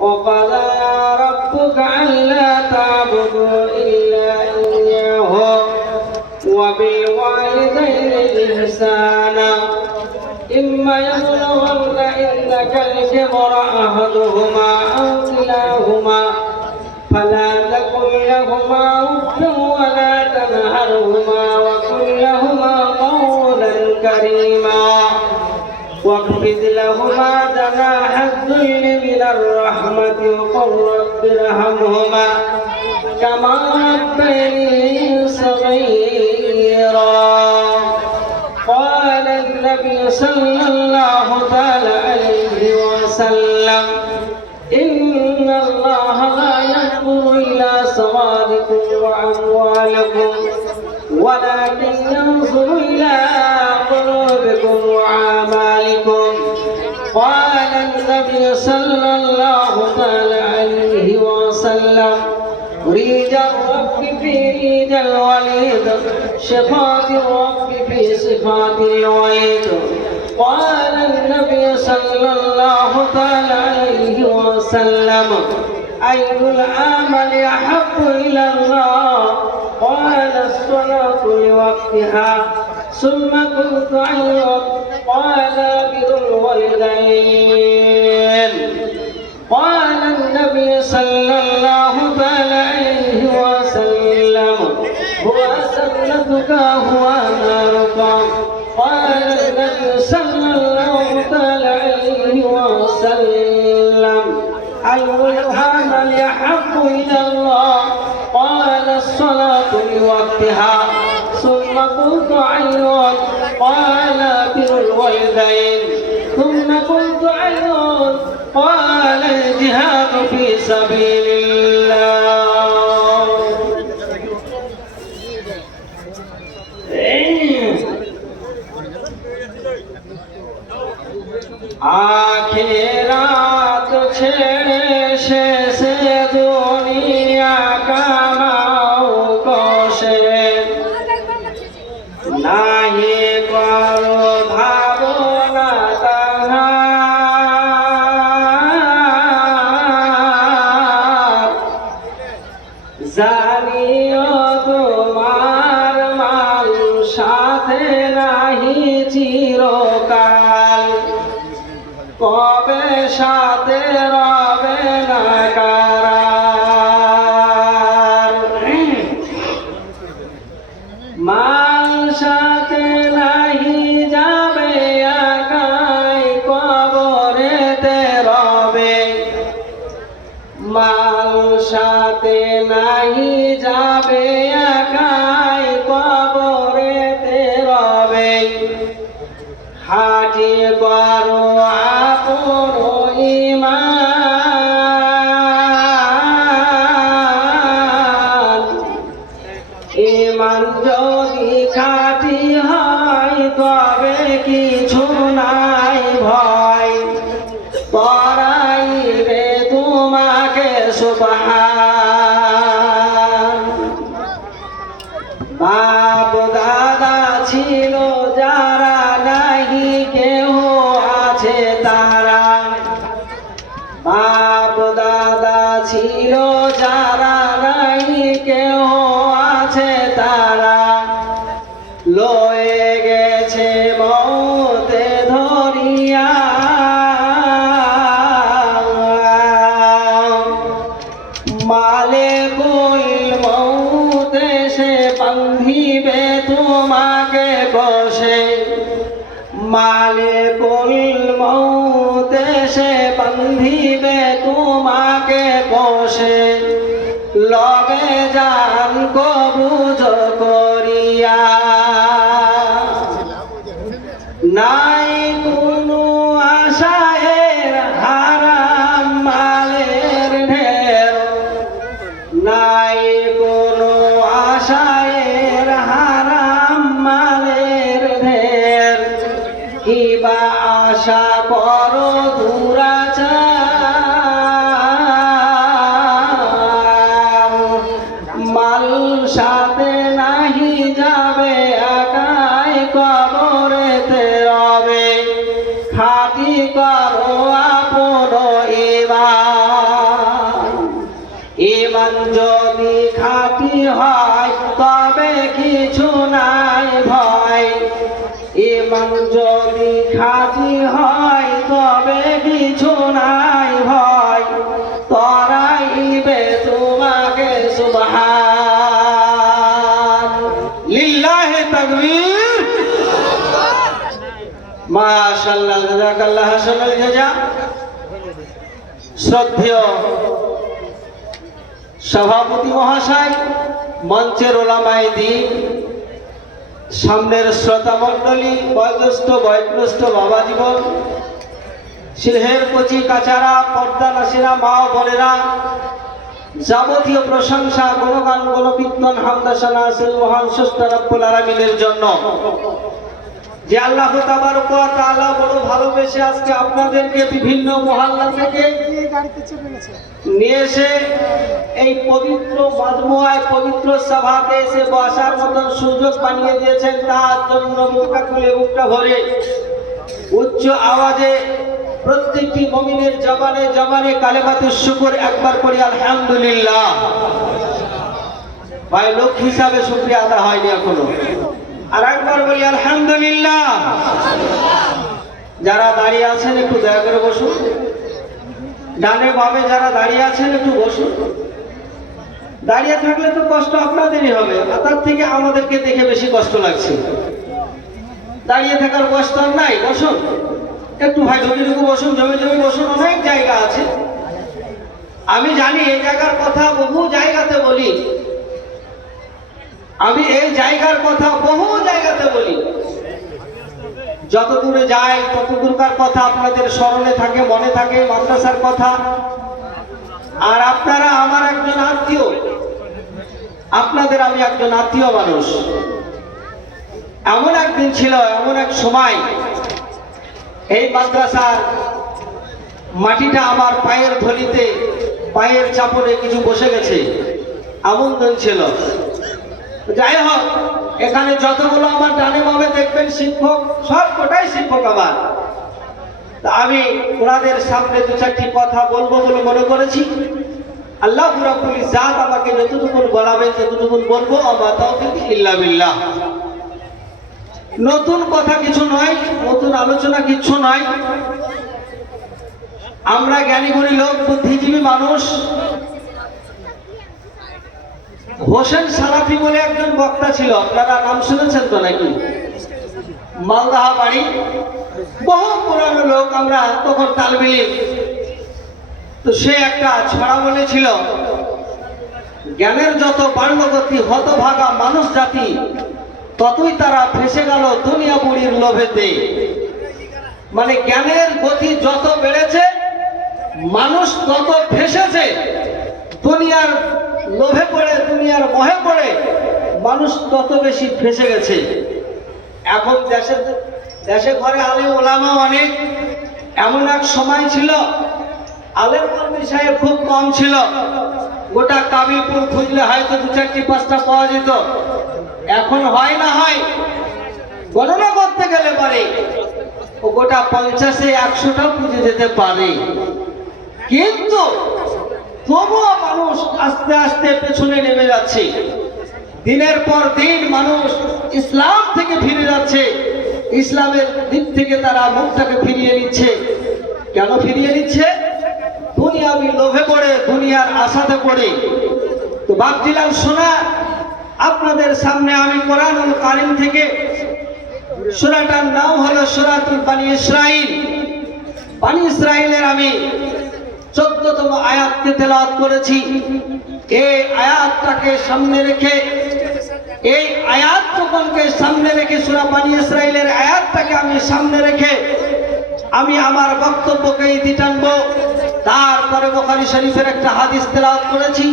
وقضى ربك ألا تعبدوا إلا إياه وبالوالدين إحسانا إما يبلغن عندك الكبر أحدهما أو كلاهما فلا تقل لهما أف ولا تنهرهما وقل لهما قولا كريما واخفض لهما جناح الذل من الرحمة وقل رب ارحمهما كما ربياني صغيرا. قال النبي صلى الله تعالى عليه وسلم إن الله لا ينظر إلى صوركم وأموالكم ولكن ينظر إلى قلوبكم وأعمالكم. قال النبي صلى الله تعالى عليه وسلم ريج الرب في ريج الوليد صفات الرب في صفات الوليد. قال النبي صلى الله تعالى عليه وسلم أي العمل أحب إلى الله؟ قال الصلاة لوقتها ثم قلت أيوب قال بر الوالدين. قال النبي صلى الله عليه وسلم هو سنتك هو نارك. قال النبي صلى الله عليه وسلم أي العمل أحب إلى الله؟ قال الصلاة لوقتها ثم قلت عيون قال بر الوالدين ثم قلت عيون قال الجهاد في سبيل الله. आखिरात छेड़े शेषे दुनिया कामाओ कोशे नाही करो भावना तहार জানিও তোমার মান সাথে নাহি চিরকাল কবে সাথে রবে না কারার। মাল সাথে নাহি যাবে একাই কবরেতে রবে। মাল সাথে নাহি যাবে একাই কবরেতে রবে। হাটি করো আপন ঈমান। ঈমান যদি খাঁটি হয় তবে কিছু নাই ভয়। পরাইবে তোমাকে সুবহান। বাপ দাদা ছিল যারা নাহি কেহ আছে তারা। বাপ দাদা ছিল যারা নাহি কেহ আছে তারা। লয়ে গেছে মৌতে ধরিয়া। মালিকুল মৌত এসে বান্ধিবে তোমাকে বসে। মালিকুল মৌত এসে বান্ধিবে তোমাকে বসে। লবে জান কবুজ করিয়া। নাই কোনো আশায়ের হারাম মালের ঢের। নাই কোনো আশায়ের হারাম মালের ঢের। কিবা আশা করো দুরাচার। মাল সাথে নাহি যাবে একাই কবরেতে রবে। খাঁটি করো আপন ঈমান। ইমান যদি খাঁটি হয় তবে কিছু নাই ভয়। ইমান যদি খাঁটি হয় তবে কিছু নাই ভয়। তরাইবে তোমাকে সুবহান। লিল্লাহি তাকবীর। মাশাআল্লাহ, জাযাকাল্লাহ হাসানাল জাযা। শ্রদ্ধেয় সভাপতি মহাশয়, মঞ্চের ওলামায়ে দ্বীন, সামনের শ্রোতা মণ্ডলী, বয়োজ্যেষ্ঠ বয়োজ্যেষ্ঠ বাবা জীবন, সিলহের কচি কাচারা, পর্দা নাসিরা মা ও বোনেরা, যাবতীয় প্রশংসা, গুণগান, গুণকীর্তন, হামদাসানা আসেল মহান স্রষ্টা রব্বুল আলামিনের জন্য, যে আল্লাহ তাবারক ওয়া তাআলা বড় ভালোবেসে আজকে আপনাদেরকে বিভিন্ন মহল্লা থেকে নিয়ে এসে এই পবিত্র মাজমুআয়, পবিত্র সভাতে এসে বসার মতন সুযোগ বানিয়ে দিয়েছেন। তার জন্য মুখটা খুলে মুখটা ভরে উচ্চ আওয়াজে প্রত্যেকটি মুমিনের জবানে জবানে কালেমাতুশ শুকর একবার করি আলহামদুলিল্লাহ। ভাই, লোক হিসাবে শুকরিয়া আদা হয়নি এখনো, আর একবার বলি আলহামদুলিল্লাহ। যারা দাঁড়িয়ে আছেন একটু দয়া করে বসুন। ডানে বামে যারা দাঁড়িয়ে আছেন একটু বসুন। দাঁড়িয়ে থাকলে তো কষ্ট আপনাদেরই হবে, তার থেকে আমাদেরকে দেখে বেশি কষ্ট লাগছে। দাঁড়িয়ে থাকার কষ্ট আর নাই, বসুন একটু। ভাই জমিটুকু বসুন, জমি জমি বসুন, অনেক জায়গা আছে। আমি জানি এই জায়গার কথা বহু জায়গাতে বলি, আমি এই জায়গার কথা বহু জায়গাতে বলি। যত দূরে যাই তত দূরকার কথা আপনাদের স্মরণে থাকে, মনে থাকে, মাদ্রাসার কথা। আর আপনারা আমার একজন আত্মীয়, আপনাদের আমি একজন আত্মীয় মানুষ। এমন একদিন ছিল, এমন এক সময় এই মাদ্রাসার মাটিটা আমার পায়ের ধুলিতে, পায়ের চাপড়ে কিছু বসে গেছে, এমন দিন ছিল। যাই হোক, এখানে যতগুলো আমার ডানে বামে দেখবেন শিক্ষক, সব কটাই শিক্ষক আমার। তা আমি ওনাদের সামনে দু চারটি কথা বলবো বলে মনে করেছি। আল্লাহ রাব্বুল ইজ্জাত আমাকে যতটুকু বলাবেন ততটুকু বলবো। আমা তাওফীক ইল্লা বিল্লাহ। নতুন কথা কিছু নয়, নতুন আলোচনা কিছু নয়। আমরা জ্ঞানী গুণী লোক, বুদ্ধিজীবী মানুষ। হোসেন সালাফি বলে একজন বক্তা ছিল, আপনারা নাম শুনেছেন তো নাকি? মালদাহা বাড়ি, বহু পুরানো লোক, আমরা তখন তালবে ইলম। তো সে একটা ছড়া বলেছিল, জ্ঞানের যত বাড়ল গতি, হতভাগা মানুষ জাতি ততই তারা ফেসে গেল দুনিয়া বুড়ির লোভেতে। মানে জ্ঞানের গতি যত বেড়েছে, মানুষ তত ফেসেছে দুনিয়ার লোভে পড়ে, দুনিয়ার মোহে পড়ে মানুষ তত বেশি ফেসে গেছে। এখন দেশে ঘরে আলেম ওলামা অনেক। এমন এক সময় ছিল আলেম কর্মী সাহেব খুব কম ছিল। গোটা কাবিলপুর খুঁজলে হয়তো দু চারটি পাঁচটা পাওয়া যেত। এখন হয় না হয় গণনা করতে গেলে পারে ও গোটা 50-100টাও খুঁজে যেতে পারে। কিন্তু তবুও মানুষ আস্তে আস্তে পেছনে নেমে যাচ্ছে। দিনের পর দিন মানুষ ইসলাম থেকে ফিরে যাচ্ছে, ইসলামের দিক থেকে তারা মুখটাকে ফিরিয়ে নিচ্ছে। কেন ফিরিয়ে নিচ্ছে? দুনিয়াবি লোভে পড়ে, দুনিয়ার আশাতে পড়ে। তো ভাবছিলাম শোনা আপনাদের সামনে আমি কোরআনুল কারীম থেকে, সূরাটার নাম হলো সূরাতুল বানি ইসরাঈল। বানি ইসরাঈলের আমি 14তম আয়াতকে তেলাওয়াত করেছি। এই আয়াতটাকে সামনে রেখে, এই আয়াতটুকুকে সামনে রেখে, সূরা বানি ইসরাঈলের আয়াতটাকে আমি সামনে রেখে আমি আমার বক্তব্যকে ইতি টানবো। তারপরে বুখারী শরীফের একটা হাদিস তেলাওয়াত করেছি।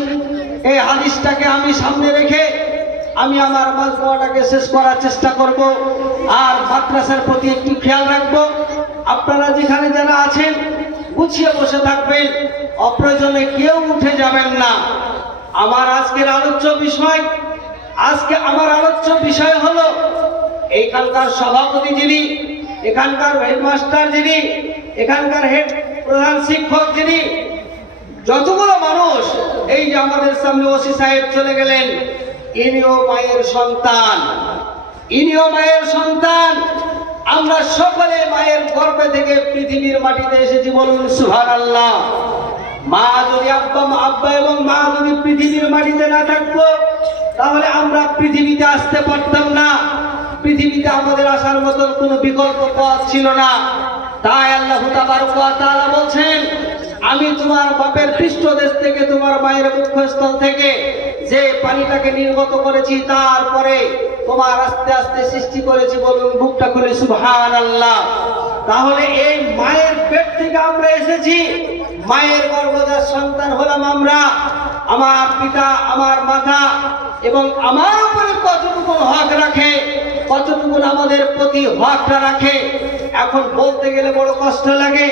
এই হাদিসটাকে আমি সামনে রেখে আমি আমার মাজমুআটাকে শেষ করার চেষ্টা করব। আর মাদ্রাসার প্রতি একটু খেয়াল রাখবো। আপনারা যেখানে যারা আছেন গুছিয়ে বসে থাকবেন, অপ্রয়োজনে কেউ উঠে যাবেন না। আমার আজকের আলোচ্য বিষয় হলো এইখানকার সভাপতি যিনি, এখানকার হেডমাস্টার যিনি, এখানকার হেড প্রধান শিক্ষক যিনি, যতগুলো মানুষ এই যে আমাদের সামনে ওসি সাহেব চলে গেলেন, ইনিও মায়ের সন্তান, ইনিও মায়ের সন্তান। আমরা সকলে মায়ের গর্ভে থেকে পৃথিবীর মাটিতে এসেছি, বলুন সুবহানাল্লাহ। মা যদি আব্বা এবং মা যদি পৃথিবীর মাটিতে না থাকতো, তাহলে আমরা পৃথিবীতে আসতে পারতাম না। পৃথিবীতে আমাদের আসার মতন কোনো বিকল্প পথ ছিল না। তাই আল্লাহ তাবারক ওয়া তাআলা বলছেন, আমি তোমার বাপের পৃষ্ঠদেশ থেকে, তোমার মায়ের মুখস্থল থেকে যে পানিটাকে নির্গত করেছি, তারপরে তোমার আস্তে আস্তে সৃষ্টি করেছি, বলুন বুকটা খুলে সুবহানাল্লাহ। তাহলে এই মায়ের পেট থেকে আমরা এসেছি, মায়ের গর্ভজাত সন্তান হলাম আমরা। আমার পিতা, আমার মাতা এবং আমার উপরে কতটুকু হক রাখে, কতটুকু আমাদের প্রতি হকটা রাখে, এখন বলতে গেলে বড় কষ্ট লাগে।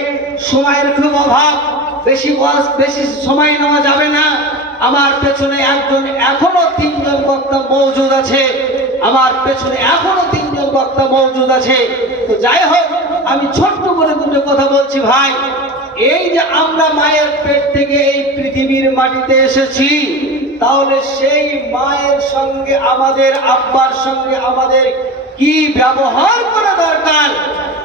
সময়ের খুব অভাব, বেশি সময় নেওয়া যাবে না। আমার পেছনে এখনো তিনজন বক্তা মওজুদ আছে, আমার পেছনে এখনো তিনজন বক্তা মওজুদ আছে। তো যাই হোক, আমি ছোট্ট করে দুটো কথা বলছি ভাই। এই যে আমরা মায়ের পেট থেকে এই পৃথিবীর মাটিতে এসেছি, তাহলে সেই মায়ের সঙ্গে আমাদের আব্বার সঙ্গে আমাদের কি ব্যবহার করা দরকার,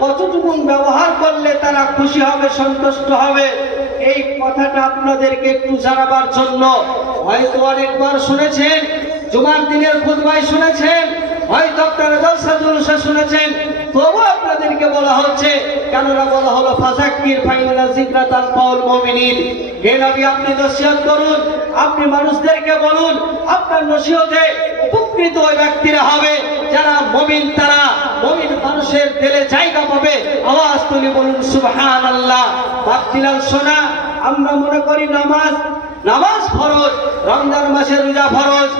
কতটুকু ব্যবহার করলে তারা খুশি হবে, সন্তুষ্ট হবে, এই কথাটা আপনাদেরকে একটু জানাবার জন্য। হয়তো অনেকবার শুনেছেন, জুমার দিনের খুতবায় শুনেছেন, হয়তো আপনারা জলসা জুলুসে শুনেছেন, তবু আপনাদেরকে বলা হচ্ছে, কেননা বলা হলো ফাযাক্কির ফাইন্না যিকরা তানফাউল মুমিনিন। হে নবী, আপনি নসিহত করুন, আপনি মানুষদেরকে বলুন, আপনার নসিহতে উপকৃত ওই ব্যক্তিরা হবে যারা মুমিন, তারা মুমিন মানুষের দিলে জায়গা পাবে। আওয়াজ তুলে বলুন সুবহানাল্লাহ। বাপজিলাল সোনা, আমরা মনে করি নামাজ ফরজ, রমজান মাসে রোজা ফরজ,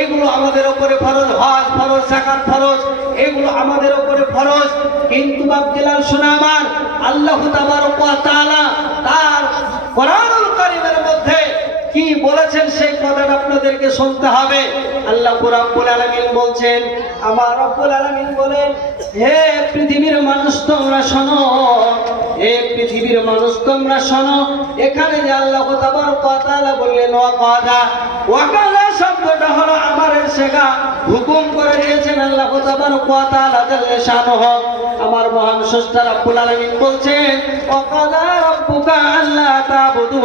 এগুলো আমাদের উপরে ফরজ, হজ ফরজ, যাকাত ফরজ, এগুলো আমাদের উপরে ফরজ। কিন্তু বাপজিলাল সোনা আমার, আল্লাহ তাবারক ওয়া তাআলা তার কোরআনুল কারীমের মধ্যে কি বলেছেন সেই কথাটা আপনাদেরকে শুনতে হবে। আল্লাহ রাব্বুল আলামিন বলছেন, আমার রব্বুল আলামিন বলেন, হে পৃথিবীর মানুষ তোমরা শোনো, হে পৃথিবীর মানুষ তোমরা শোনো। এখানে যে আল্লাহ তাবারক ওয়া তাআলা বললেন ওয়াকাদা শব্দটা হলো আমারের শেখা, হুকুম করে দিয়েছেন আল্লাহ তাবারক ওয়া তাআলা জাল্লা শানুহু। আমার মহান স্রষ্টা রব্বুল আলামিন বলছেন, ওয়াকাদা রাব্বুকা আল্লা তা'বুদু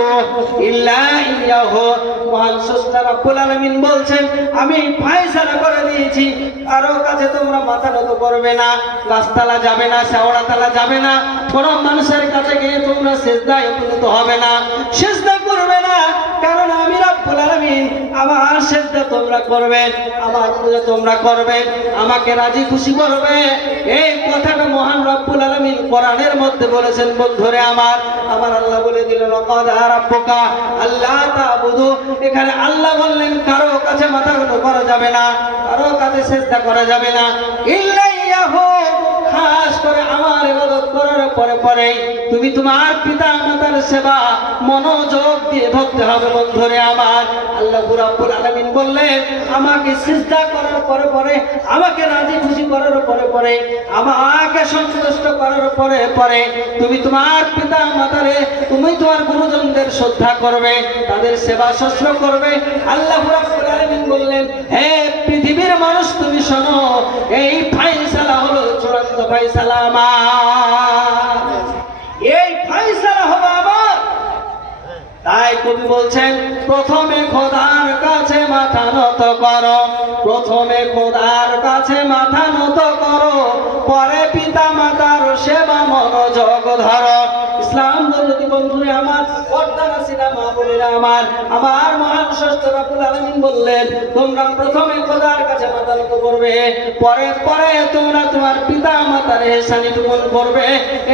ইল্লা ইয়্যাহু। মহান স্রষ্টা রব্বুল আলামিন বলছেন, আমি ফয়সালা করে দিয়েছি, কারো কাছে তোমরা মাথা নত করবে না, গাছতলা যাবে না, শেওড়াতলা যাবে না, কোন মানুষের কাছে গিয়ে তোমরা সিজদায় উপনীত হবে না, সিজদা করবে না, কারণ আমি রব্বুল আলামিন, আমার সিজদা তোমরা করবে, আমার পূজা তোমরা করবে, আমাকে রাজি খুশি করবে। এই কথাটা মহান রব্বুল আলামিন কোরআনের মধ্যে বলেছেন। বন্ধুরে আমার আল্লাহ বলে দিলেন, ওয়াকাদা রাব্বুকা আল্লা তা'বুদু। এখানে আল্লাহ বললেন কারো কাছে মাথা নত করা যাবে না, কারো কাছে সিজদা করা যাবে না, ইল্লা ইয়াহু। খাস করে আমার ইবাদত করার পরে তুমি তোমার পিতা মাতার সেবা মনোযোগ দিয়ে ধরতে হবে। বন্ধুরে আমার আল্লাহ রাব্বুল আলামিন বললেন, আমাকে সিজদা করার পরে, আমাকে রাজি খুশি করার পরে, আমাকে সন্তুষ্ট করার পরে তুমি তোমার পিতা মাতারে, তুমি তোমার গুরুজনদের শ্রদ্ধা করবে, তাদের সেবা শুশ্রূষা করবে। আল্লাহ রাব্বুল আলামিন বললেন, হে পৃথিবীর মানুষ তুমি শোনো, এই ফয়সালা হলো চূড়ান্ত ফয়সালা আমার, এই ফয়সালা হবে আমার। তাই কবি বলছেন, প্রথমে খোদার কাছে মাথা নত করো, প্রথমে খোদার কাছে মাথা নত করো, পরে পিতা মাতার সেবা মনোযোগ ধরো। ইসলাম যদি বন্ধুরে আমার, পর্দানাসীরা মা বোনেরা আমার মহান স্রষ্টা রব্বুল আলামিন বললেন, তোমরা প্রথমে খোদার কাছে মাথা নত করবে, পরে তোমরা তোমার পিতা মাতার ইহসানিটুকুন করবে।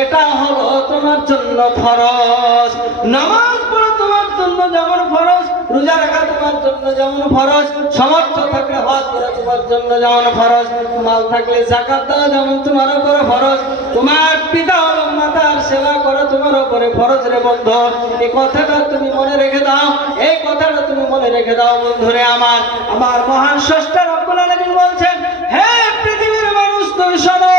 এটা হলো তোমার জন্য ফরজ। নামাজ পড়া তোমার জন্য যেমন ফরজ, রোজা রাখা তোমার জন্য যেমন ফরজ, সামর্থ্য থাকলে হজ করা তোমার জন্য যেমন ফরজ, মাল থাকলে যাকাত দেওয়া যেমন তোমার উপরে ফরজ, তোমার পিতা ও মাতার সেবা করা তোমার উপরে ফরজ। রে বন্ধু, এই কথাটা তুমি মনে রেখে দাও, এই কথাটা তুমি মনে রেখে দাও। বন্ধুরে আমার মহান স্রষ্টা রব্বুল আলামিন বলছেন, হে পৃথিবীর মানুষ তুমি শোনো,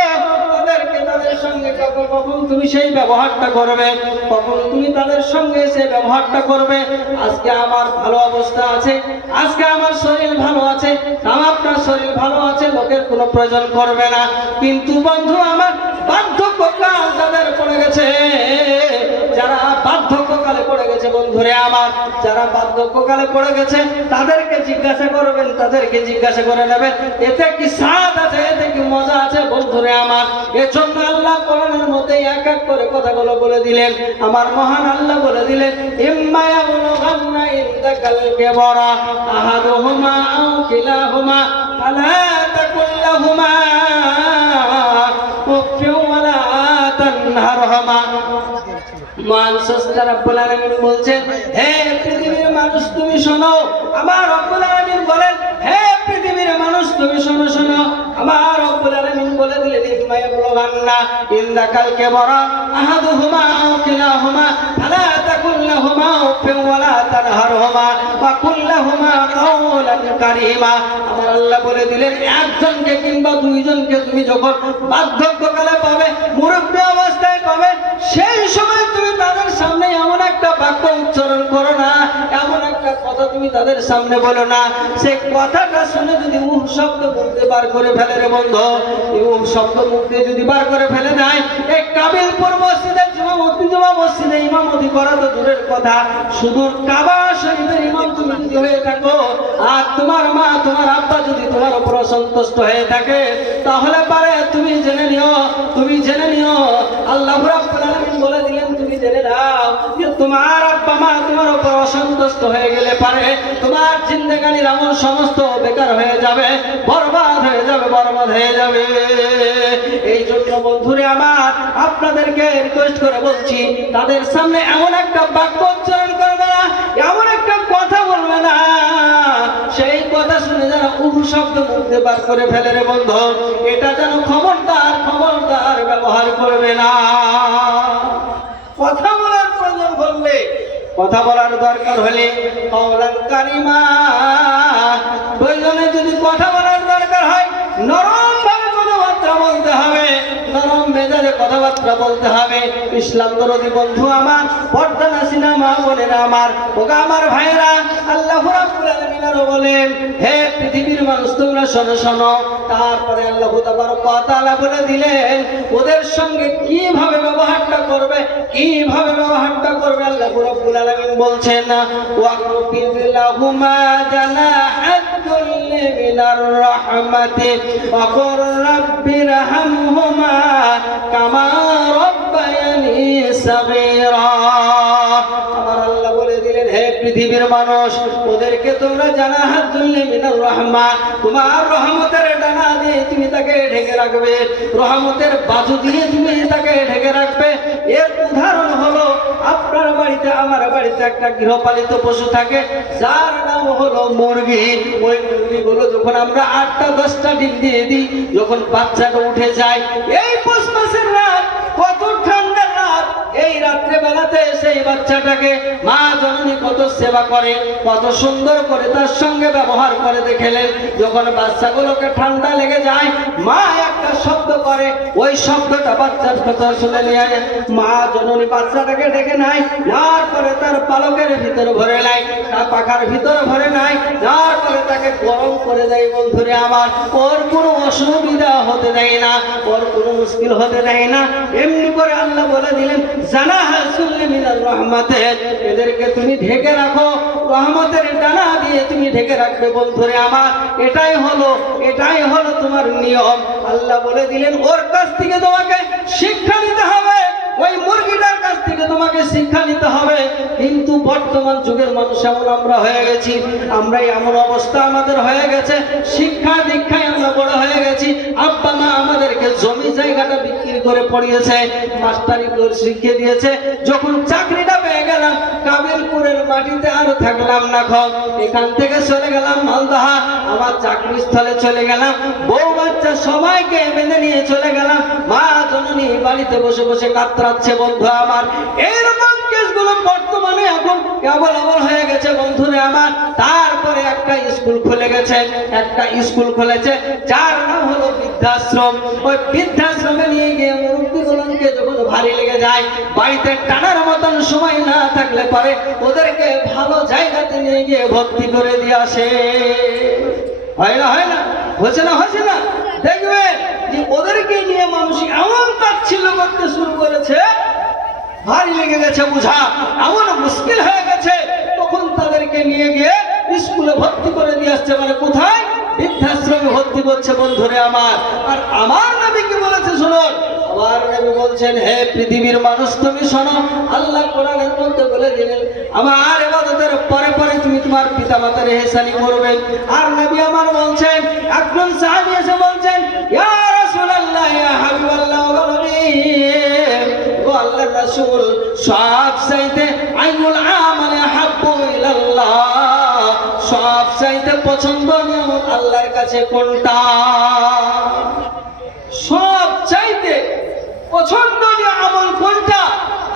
তাদেরকে তাদের সঙ্গে দেখো কখন তুমি সেই ব্যবহারটা করবে, কখন তুমি তাদের সঙ্গে সেই ব্যবহারটা করবে। আজকে আমার ভালো অবস্থা আছে, আজকে আমার শরীর ভালো আছে, আপনার শরীর ভালো আছে, লোকের কোনো প্রয়োজন করবে না। কিন্তু বন্ধু আমার, বার্ধক্যকাল যাদের পড়ে গেছে, যারা বার্ধক্যকালে পড়ে গেছে বন্ধুরে আমার, যারা বার্ধক্যকালে পড়ে গেছে তাদেরকে জিজ্ঞাসা করবেন, তাদেরকে জিজ্ঞাসা করে নেবেন এতে কি স্বাদ আছে, এতে কি মজা আছে বন্ধুরে আমার। এজন্য আল্লাহ কোরআনের মধ্যে এক এক করে কথাগুলো বলে দিলেন। আমার মহান আল্লাহ বলে দিলেন, ইম্মা ইয়াবলুগান্না ইনদাকাল কিবরা আহাদুহুমা আও কিলাহুমা ফালা তাকুল লাহুমা উফফিন ওয়ালা তানহারহুমা। মহান স্রষ্টা রব্বুল আলামিন বলছেন, হে পৃথিবীর মানুষ তুমি শোনো। আমার রব্বুল আলামিন বলেন, হে পৃথিবীর মানুষ তুমি শোনো শোনো। আমার রব্বুল আলামিন বলে দিলেন, ইম্মা ইয়াবলুগান্না ইনদাকাল কিবরা আহাদুহুমা আও কিলাহুমা ফালা তাকুল লাহুমা উফফিন ওয়ালা তানহারহুমা ওয়া কুল লাহুমা কাওলান কারীমা। আমার আল্লাহ বলে দিলেন, একজনকে কিংবা দুইজনকে তুমি যখন বার্ধক্যকালে পাবে, মুরব্বী অবস্থায় পাবে, সেই সময় তুমি তাদের সামনে এমন একটা বাক্য উচ্চারণ করো না, এমন একটা কথা তুমি তাদের সামনে বলো না, সেই কথাটা শুনে যদি উহ শব্দ মুখে বার করে ফেলে রে বন্ধু, উহ শব্দ মুখে যদি বার করে ফেলে দেয়, এই কাবিলপুর মসজিদে জুমা মসজিদে ইমামতি করা তো দূরের কথা, সুদূর কাবা শরীফের ইমাম তুমি যদি হয়ে থাকো, আর তোমার মা তোমার আব্বা যদি তোমার উপর অসন্তুষ্ট হয়ে থাকে, তাহলে পারে তুমি জেনে নিও, তুমি জেনে নিও আল্লাহ রাব্বুল আলামিন বলে দিলেন, তুমি জেনে নাও যে তোমার আব্বা মা তোমার উপর অসন্তুষ্ট হয়ে গেলে পারে তোমার জিন্দেগানির আমল সমস্ত বেকার হয়ে যাবে, বরবাদ হয়ে যাবে, বরবাদ হয়ে যাবে। এই জন্য বন্ধুরে আমার, আপনাদেরকে রিকোয়েস্ট করে বলছি, তাদের সামনে এমন একটা বাক্য উচ্চারণ করবে না, এমন একটা কথা বলবে না, সেই কথা শুনে যারা উহ শব্দ মুখে বার করে ফেলে রে বন্ধু, এটা যেন খবরদার খবরদার ব্যবহার করবে না। কথা বলার প্রয়োজন হলে, কথা বলার দরকার হলে কাওলান কারীমা, প্রয়োজনে যদি কথা বলার দরকার হয় নরম ভাবে কথাবার্তা বলতে হবে, নরম মেজাজে কথাবার্তা বলতে হবে। ইসলাম দরদি বন্ধু আমার, পর্দা নাসিনা মা বোনেরা আমার, ওগা আমার ভাইরা, আল্লাহ রাব্বুল আলামিন আরো বলেন, হে পৃথিবীর মানুষ তোমরা শোনো শোনো। তারপরে আল্লাহ তাবারক ওয়া তাআলা বলে দিলেন ওদের সঙ্গে কিভাবে ব্যবহারটা করবে, কিভাবে ব্যবহারটা করবে। আল্লাহ রাব্বুল আলামিন বলছেন, ওয়াকফিদ লাহুমা জানাহাদ যুল্লি মিনার রাহমাতি ওয়া কুর রাব্বিরহামহুমা কামা রাব্বায়ানি সাগীরা। আমার আল্লাহ বলে দিলেন, হে পৃথিবীর মানুষ, ওদেরকে তোমরা জানাহাদ যুল্লি মিনার রাহমা, তোমার রহমতের ডানা দিয়ে তুমি তাকে ঢেকে রাখবে, রহমতের বাজু দিয়ে তুমি তাকে ঢেকে রাখবে। এর উদাহরণ হলো, আপনার বাড়িতে আমার বাড়িতে একটা গৃহপালিত পশু থাকে যার নাম হলো মুরগি। ওই মুরগিগুলো যখন আমরা 8টা 10টা ডিম দিয়ে দিই, যখন বাচ্চাটা উঠে যায়, এই পৌষ মাসের রাত, কত ঠান্ডা রাত, এই রাত্রে বেলাতে সেই বাচ্চাটাকে মা জননী কত সেবা করে, কত সুন্দর করে তার সঙ্গে ব্যবহার করে দেখেলেন। যখন বাচ্চাগুলোকে ঠান্ডা লেগে যায়, মা একটা শব্দ করে, ওই শব্দটা বাচ্চার কথা শুনে নিয়ে মা জননী বাচ্চাটাকে ডেকে নেয়, তারপরে তার পালকের ভিতরে ভরে নেয়, তার পাখার ভিতরে ভরে নেয়, তারপরে তাকে গরম করে দেয়। বন্ধুরে আমার, ওর কোনো অসুবিধা হতে দেয় না, ওর কোনো মুশকিল হতে দেয় না। এমনি করে আল্লাহ বলে দিলেন, জানাহাদ যুল্লি মিনার রাহমাতি, এদেরকে তুমি ঢেকে রাখো, রহমতের ডানা দিয়ে তুমি ঢেকে রাখবে। বন্ধুরে আমার, এটাই হলো তোমার নিয়ম। আল্লাহ বলে দিলেন, ওর কাছ থেকে তোমাকে শিক্ষা নিতে হবে, ওই মুরগিটার কাছ থেকে তোমাকে শিক্ষা নিতে হবে। কিন্তু বর্তমান যুগের মানুষ এমন আমরা হয়ে গেছি, আমরা এমন অবস্থা আমাদের হয়ে গেছে, শিক্ষা দীক্ষায় আমরা বড় হয়ে গেছি। আব্বা মা আমাদেরকে জমি জায়গাটা বিক্রি করে পড়িয়েছে, মাস্টারি করে শিখিয়ে দিয়েছে। যখন চাকরিটা পেয়ে গেলাম, কাবিলপুরের মাটিতে আর থাকলাম না, এখান থেকে চলে গেলাম মালদহা, আমার চাকরি স্থলে চলে গেলাম, বউ বাচ্চা সবাইকে বেঁধে নিয়ে চলে গেলাম, মা জননী বাড়িতে বসে বসে কাতরাচ্ছে। বন্ধু আমার, এইরকম কেসগুলো বর্তমানে এখন কেবল হয়ে গেছে বন্ধুরে আমার। তারপরে একটা স্কুল খুলে গেছে, একটা স্কুল খুলেছে যার নাম হলো বৃদ্ধাশ্রম। ওই বৃদ্ধাশ্রমে নিয়ে গিয়ে মুরব্বীগুলোকে যখন যায়, বাড়িতে টানার মতন সময় না থাকলে পারে ওদেরকে ভালো জায়গাতে নিয়ে গিয়ে ভর্তি করে দিয়ে আসে। হয় না? হয় না? হচ্ছে না? হচ্ছে না? দেখবেন যে ওদেরকে নিয়ে মানুষ এমন তাচ্ছিল্য করতে শুরু করেছে, ভারী লেগে গেছে বুঝা, এমন মুশকিল হয়ে গেছে, তখন তাদেরকে নিয়ে গিয়ে স্কুলে ভর্তি করে দিয়ে আসছে। মানে কোথায়? বৃদ্ধাশ্রমে ভর্তি করছে বন্ধুরে আমার। আর আমার নবী কি বলেছে শুনুন, আমার নবী বলছেন, হে পৃথিবীর মানুষ তুমি শোনো, আল্লাহ কোরআনের মধ্যে বলে দিলেন আমার ইবাদতের পরে পরে তুমি তোমার পিতামাতার ইহসানি করবে। আর নবী আমার বলছেন, একজন সাহাবী এসে বলছেন, ইয়া রাসূলুল্লাহ, ইয়া হাবিবাল্লাহ, ওয়া নবী, ও আল্লাহর রাসূল, সব চাইতে আইনুল আমালে হাব্বু ইলাল্লাহ, সব চাইতে পছন্দনীয় আল্লাহর কাছে কোনটা? সব চাইতে পছন্দনীয় আমল কোনটা?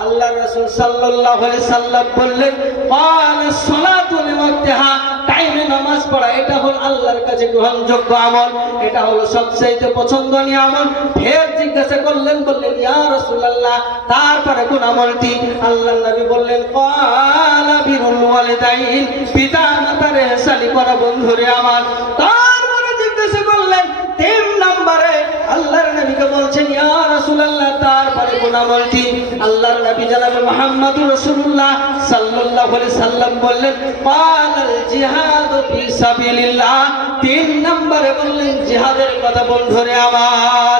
আল্লাহর রাসূল সাল্লাল্লাহু আলাইহি সাল্লাম বললেন, ক্বালাস সালাতু লিওয়াক্তিহা, টাইমে নামাজ পড়া, এটা হলো আল্লাহর কাছে গ্রহণযোগ্য আমল, এটা হলো সবচেয়ে পছন্দনীয় আমল। ফের জিজ্ঞাসা করলেন, বললেন, ইয়া রাসূলুল্লাহ, তারপরে কোন আমলটি? আল্লাহর নবী বললেন, ক্বালা বিরুল ওয়ালিদাইন, পিতা মাতার ইহসানি করা বন্ধুরে আমার। তারপরে জিজ্ঞাসা করলেন, 3 নম্বরে আল্লাহর নবীকে বলছেন, ইয়া রাসূলুল্লাহ, তারপরে কোন আমলটি? আল্লাহর নবী জনাবে মুহাম্মদুর রাসূলুল্লাহ সাল্লাল্লাহু আলাইহি সাল্লাম বললেন, ক্বালাল জিহাদু ফি সাবিলিল্লাহ, 3 নম্বরে বললেন জিহাদের কথা বন্ধুরে আমার।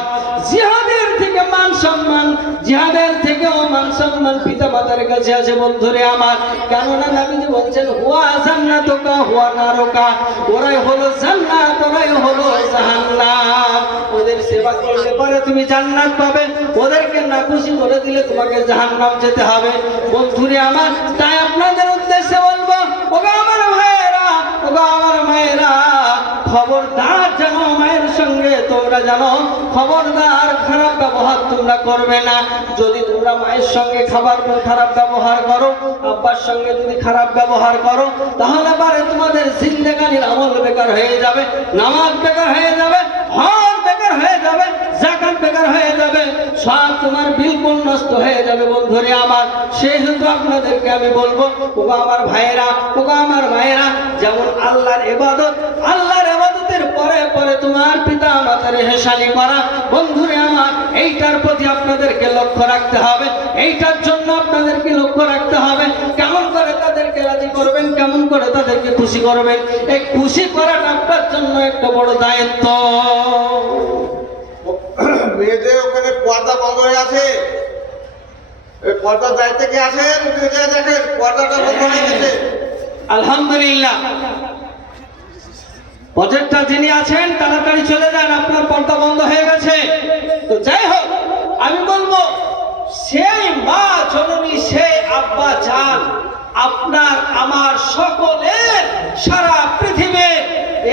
জিহাদের থেকে মান সম্মান, জিহাদের থেকেও মান সম্মান পিতা মাতার কাছে আছে বন্ধুরে আমার। কেননা নবীজি বলছেন, হুয়া জান্নাতুকা হুয়া নারুকা, ওরাই হলো জান্নাত, ওরাই হলো জাহান্নাম। ওদের সেবা করলে পরে তুমি জান্নাত পাবে, ওদেরকে নাখুশি করে দিলে তোমাকে জাহান্নাম যেতে হবে বন্ধুরে আমার। তাই আপনাদের উদ্দেশ্যে বলবো, ওগো আমার ভাইয়েরা, ওগো আমার মায়েরা, খবরদার যেন মায়ের সঙ্গে তোমরা জানো, খবরদার খারাপ ব্যবহার তোমরা করবে না। যদি তোমরা মায়ের সঙ্গে খারাপ ব্যবহার করো, আব্বার সঙ্গে যদি খারাপ ব্যবহার করো, তাহলে পারে তোমাদের জিন্দেগানির আমল বেকার হয়ে যাবে, নামাজ বেকার হয়ে যাবে, হজ বেকার হয়ে যাবে, যাকাত বেকার হয়ে যাবে, সব তোমার বিলকুল নষ্ট হয়ে যাবে বন্ধুরে আমার। সেহেতু আপনাদেরকে আমি বলবো, ওগো আমার ভাইয়েরা, ওগো আমার মায়েরা, যেমন আল্লাহর ইবাদত, আল্লাহর ইবাদতের পরে পরে তোমার পিতা মাতার ইহসানি করা বন্ধুরে আমার, এইটার প্রতি আপনাদেরকে লক্ষ্য রাখতে হবে। এইটার জন্য আপনাদেরকে লক্ষ্য রাখতে হবে, কেমন করে তাদেরকে রাজি করবেন, কেমন করে তাদেরকে খুশি করবেন। এই খুশি করাটা আপনার জন্য একটা বড় দায়িত্ব। মেয়েদের ওখানে পর্দা বন্ধ হয়ে আছে, এই পর্দার দায়িত্ব কে আছেন? দেখেন পর্দাটা বন্ধ হয়ে গেছে। আলহামদুলিল্লাহ, প্রজেক্টটা যিনি আছেন তাড়াতাড়ি চলে যান, আপনার পর্দা বন্ধ হয়ে গেছে। তো যাই হোক, আমি বলবো, সেই মা জননী, সেই আব্বা জান, আপনার আমার সকলের সারা পৃথিবীর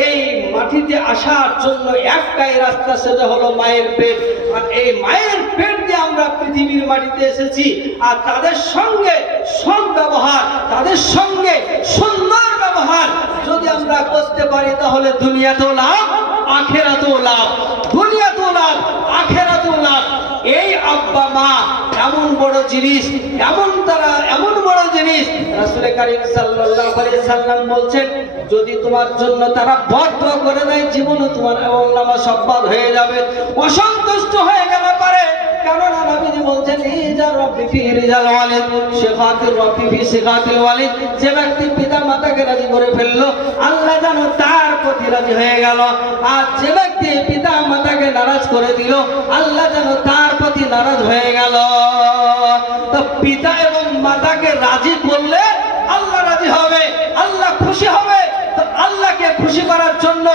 এই মাটিতে আসার জন্য একটাই রাস্তা, সেটা হলো মায়ের পেট। আর এই মায়ের পেট দিয়ে আমরা পৃথিবীর মাটিতে এসেছি। আর তাদের সঙ্গে সদ্ব্যবহার, তাদের সঙ্গে সুন্দর ব্যবহার যদি আমরা করতে পারি, তাহলে দুনিয়াতেও লাভ, আখেরাতেও লাভ, দুনিয়াতেও লাভ, আখেরাতেও লাভ। এই আব্বা মা এমন বড় জিনিস, এমন বড় জিনিস, রাসূল কারীম সাল্লাল্লাহু আলাইহি সাল্লাম বলছেন, যদি তোমার জন্য তারা বদদুয়া করে দেয়, জীবনে তোমার আমলনামা সব বাদ হয়ে যাবে, অসন্তুষ্ট হয়ে গেলে পারে। কেননা নবীজি বলছেন, ইজার রব্বি ফি রিজাল ওয়ালিদ, সিফাতুর রব্বি ফি সিফাতিল ওয়ালিদ। যে ব্যক্তি পিতা মাতাকে রাজি করে ফেললো, আল্লাহ যেন তার প্রতি রাজি হয়ে গেল। আর যে ব্যক্তি পিতা মাতাকে নারাজ করে দিল, আল্লাহ যেন তার প্রতি নারাজ হয়ে গেল। তো পিতা এবং মাতাকে রাজি করলে আল্লাহ রাজি হবে, আল্লাহ খুশি হবে। তো আল্লাহকে খুশি করার জন্য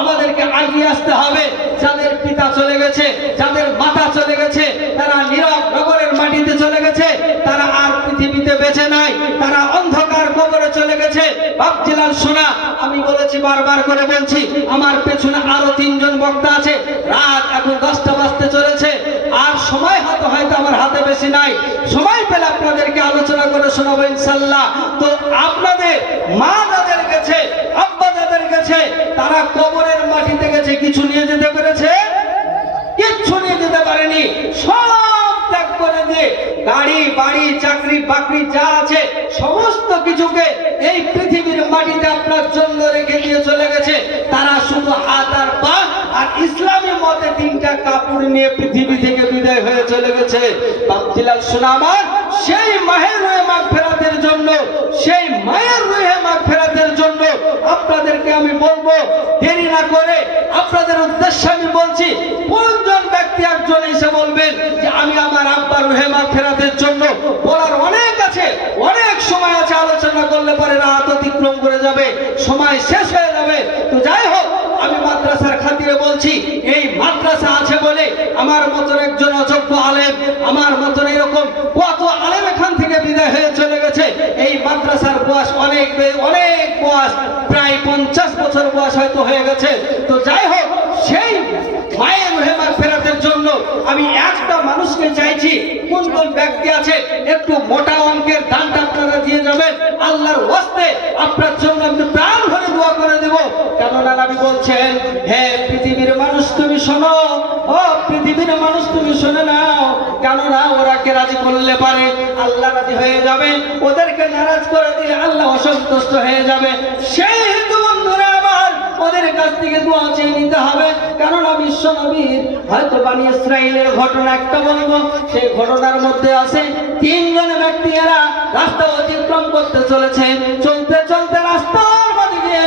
আমাদেরকে এগিয়ে আসতে হবে। যাদের পিতা চলে গেছে, যাদের মাতা চলে গেছে, তারা নীরব নগরের মাটিতে চলে গেছে, তারা আর পৃথিবীতে বেঁচে নাই, তারা অন্ধকার কবরে চলে গেছে। বাপজিলাল সোনা, আমি বলেছি, বারবার করে বলছি, আমার পেছনে আরো 3 জন বক্তা আছে। রাত এখন 10টা বাজতে চলেছে, আর সময় হয়তো আমার হাতে বেশি নাই। সময় পেলে আপনাদেরকে আলোচনা করে শোনাবো ইনশাআল্লাহ। তো আপনাদের মা যাদের গেছে, আব্বা যাদের গেছে, তারা কবরের মাটিতে গেছে, কিছু নিয়ে যেতে পেরেছে? কিচ্ছু নিয়ে যেতে পারেনি, সব ত্যাগ করে দিয়ে গাড়ি বাড়ি চাকরি বাকরি যা আছে সমস্ত কিছুকে এই পৃথিবীর মাটিতে আপনার জন্য রেখে দিয়ে চলে গেছে। তারা শুধু হাত আর পা আর ইসলামী মতে 3টা কাপড় নিয়ে পৃথিবী থেকে বিদায় হয়ে চলে গেছে। বাপজিলাল সুনামান, সেই মাহের রুহে মাগফিরাতের জন্য, সেই মায়ের রুহে মাগফিরাতের জন্য আপনাদেরকে আমি বলবো, দেরি না করে আপনাদের উদ্দেশ্যে আমি বলছি, কোনজন ব্যক্তি একজন এসে বলবেন যে আমি আমার আব্বার রুহে মাগফিরাতের জন্য, বলার অনেক আছে, অনেক সময় আছে, আলোচনা করলে পরে রাত অতিক্রম করে যাবে, সময় শেষ হয়ে যাবে। তো যাই হোক, আমি মাদ্রাসার খাতিরে বলছি, এই মাদ্রাসা আছে বলে আমার মতন একজন অযোগ্য আলেম, আমার মতন এরকম কত আলেম এখান থেকে বিদায় হয়ে চলে গেছে। এই মাদ্রাসার বয়স অনেক অনেক বয়স, প্রায় 50 বছর বয়স হয়তো হয়ে গেছে। তো যাই হোক, সেই মায়ের রুহে মাগফিরাতের জন্য আমি একটা মানুষকে চাইছি, কোন কোন ব্যক্তি আছে একটু মোটা অঙ্কের দানটা আপনারা দিয়ে যাবেন। আল্লাহর ওয়াস্তে আপনার জন্য আমি প্রাণ ভরে দোয়া করে দেব। কেননা নবী বলছেন, হে পৃথিবীর মানুষ তুমি শোনো, ও পৃথিবীর মানুষ তুমি শুনে নাও, কেননা ওরাকে রাজি করলে পারে আল্লাহ রাজি হয়ে যাবে, ওদেরকে নারাজ করে দিলে আল্লাহ অসন্তুষ্ট হয়ে যাবে। সেই হেতু বন্ধুরা আমার ওদের কাছ থেকে দোয়া চেয়ে নিতে হবে। কেননা বিশ্ব নবীর হয়তো বানি ইসরাইলের ঘটনা একটা বলবো, সেই ঘটনার মধ্যে আছে 3 জন ব্যক্তি এরা রাস্তা অতিক্রম করতে চলেছে, চলতে চলতে রাস্তার মধ্যে গিয়ে